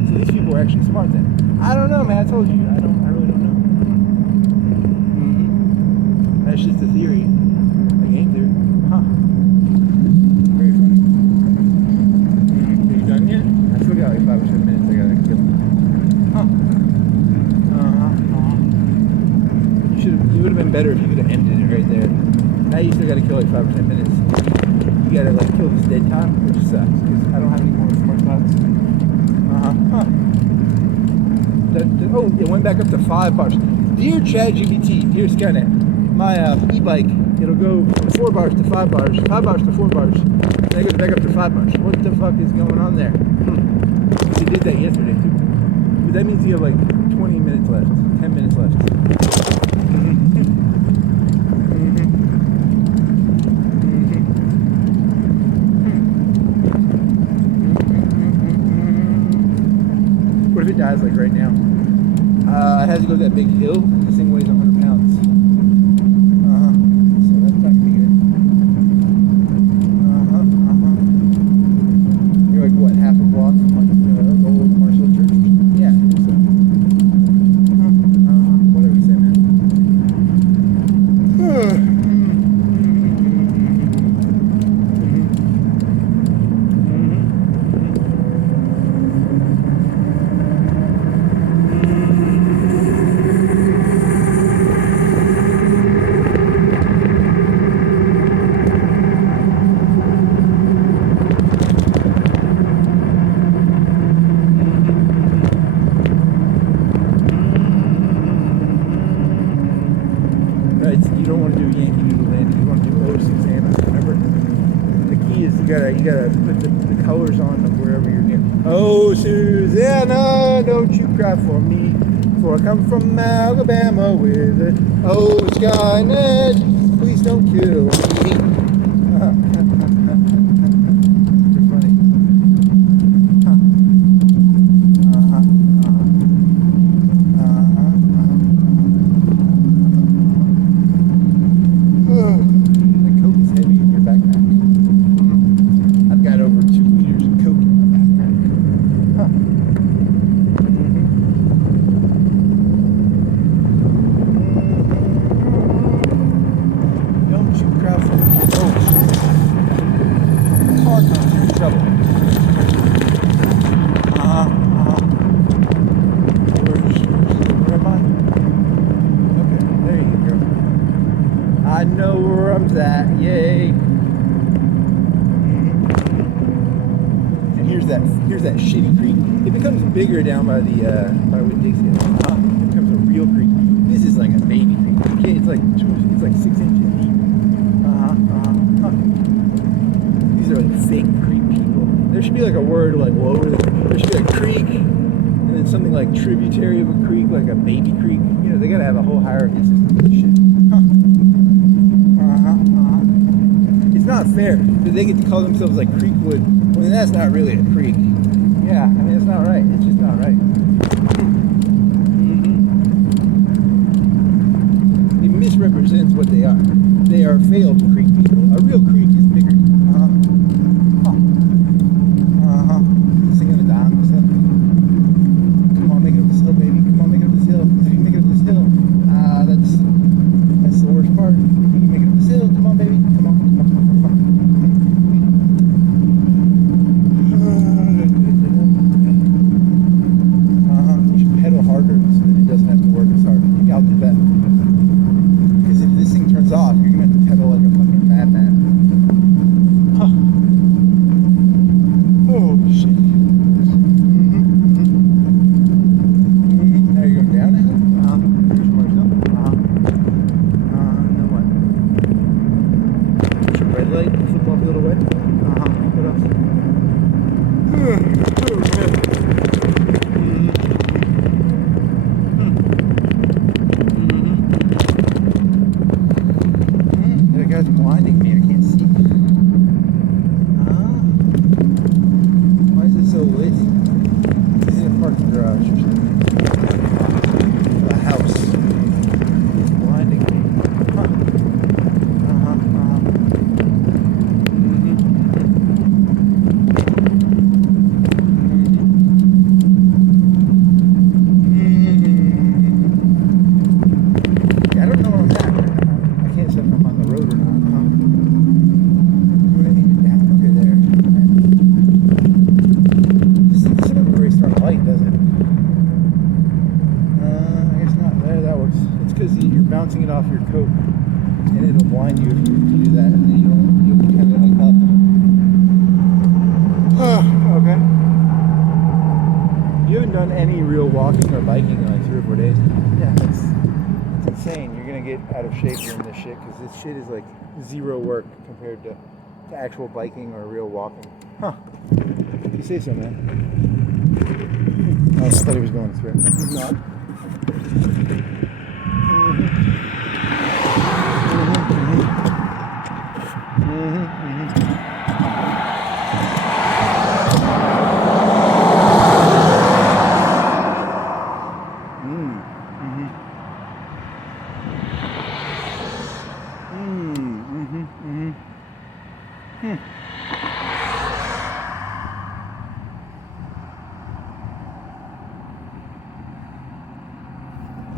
So these people are actually smart then. I don't know, man. I told you. I really don't know. That's just a theory. A game theory. Very funny. Are you done yet? I still got like 5 or 7 minutes. I gotta kill. You would have been better if you could have ended it right there. Now you still gotta kill like 5 or 10 minutes. You gotta like kill this dead time, which sucks because I don't have any more smart thoughts. Oh, it went back up to 5 bars. Dear ChatGPT, dear Skynet, my e-bike, it'll go from 4 bars to 5 bars, 5 bars to 4 bars, then it goes back up to 5 bars. What the fuck is going on there? They did that yesterday too. But that means you have like 20 minutes left, 10 minutes left. What if it dies like right now? It has to go to that big hill, and this thing weighs 100 pounds. So that's not gonna be good. You're like, what, half a block from like, the old Marshall Church? Yeah, so. Whatever you say, man. You don't want to do Yankee Doodle Dandy. You want to do O Susanna. Remember, the key is you gotta put the colors on of wherever you're getting. Oh Susanna, don't you cry for me, for I come from Alabama with it. Oh Skynet, please don't kill me. It's funny. The coke is heavy in your backpack. I've got over 2 liters of coke in my backpack. Don't you cry for me. Oh, car comes in trouble. Where am I? Okay, there you go. I know where I'm at, yay. And here's that shitty creek. It becomes bigger down by the by Winn-Dixie. It becomes a real creek. This is like a baby creek. Okay, it's like 6 inches deep. These are like fake creek people. There should be like a word like lower. There should be like creek, and then something like tributary of a creek, like a baby creek. You know, they gotta have a whole hierarchy system for this shit. It's not fair that they get to call themselves like Creekwood when that's not really a creek. Yeah, I mean, it's not right. It's just not right. It misrepresents what they are. They are failed creek people. A real creek is bigger. This thing gonna die on this hill. Come on, make it up this hill, baby. Come on, make it up this hill. If you make it up this hill, that's the worst part. You can make it up this hill. Come on, baby. Come on, come on, come on, come on. You should pedal harder so that it doesn't have to work as hard. I'll do that. Because if this thing turns off, you're gonna have to pedal like a fucking madman. Oh shit. Now you're going down now? Push more stuff? Then what? Push a red light, football field away? What else? That guy's blinding me, I can't see. Why is it so lit? He's in a parking garage or something. A house. It's blinding me. I don't know where I'm at right now. I can't say if I'm on the road or not. Doing anything down over there. This doesn't have a very strong light, does it? I guess not. There, that works. It's because you're bouncing it off your coat, and it'll blind you if you do that, and then you'll kind of like up. Okay. You haven't done any real walking or biking in like 3 or 4 days. Yeah, it's insane. You're gonna get out of shape doing this shit because this shit is like zero work compared to actual biking or real walking. You say so, man. Oh, I thought he was going straight. He's not.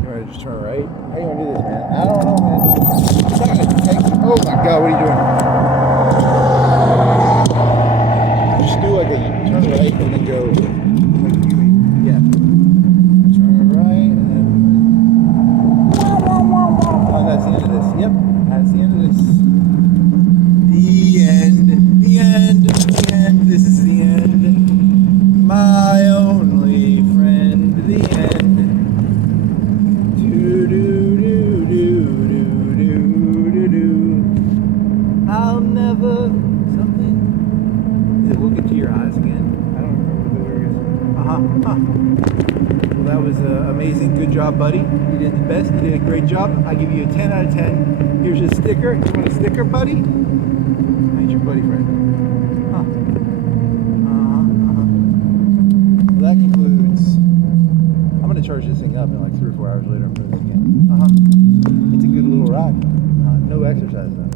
You want to just turn right? How you want to do this, man? I don't know, man. It's not gonna take you. Oh my god, what are you doing? Just do like a turn right and then go like you. Yeah. Turn right and then. Oh, that's the end of this. Yep, that's the end of this. The end. The end. The end. This is the end. My only friend. The end. I'll never something. Does it look into your eyes again? I don't remember what the lyric is. Well, that was amazing. Good job, buddy. You did the best. You did a great job. I give you a 10 out of 10. Here's your sticker. You want a sticker, buddy? Ain't your buddy friend? Well, that concludes. I'm gonna charge this thing up in like 3 or 4 hours later. I'm putting this again. It's a good little ride. No exercise though.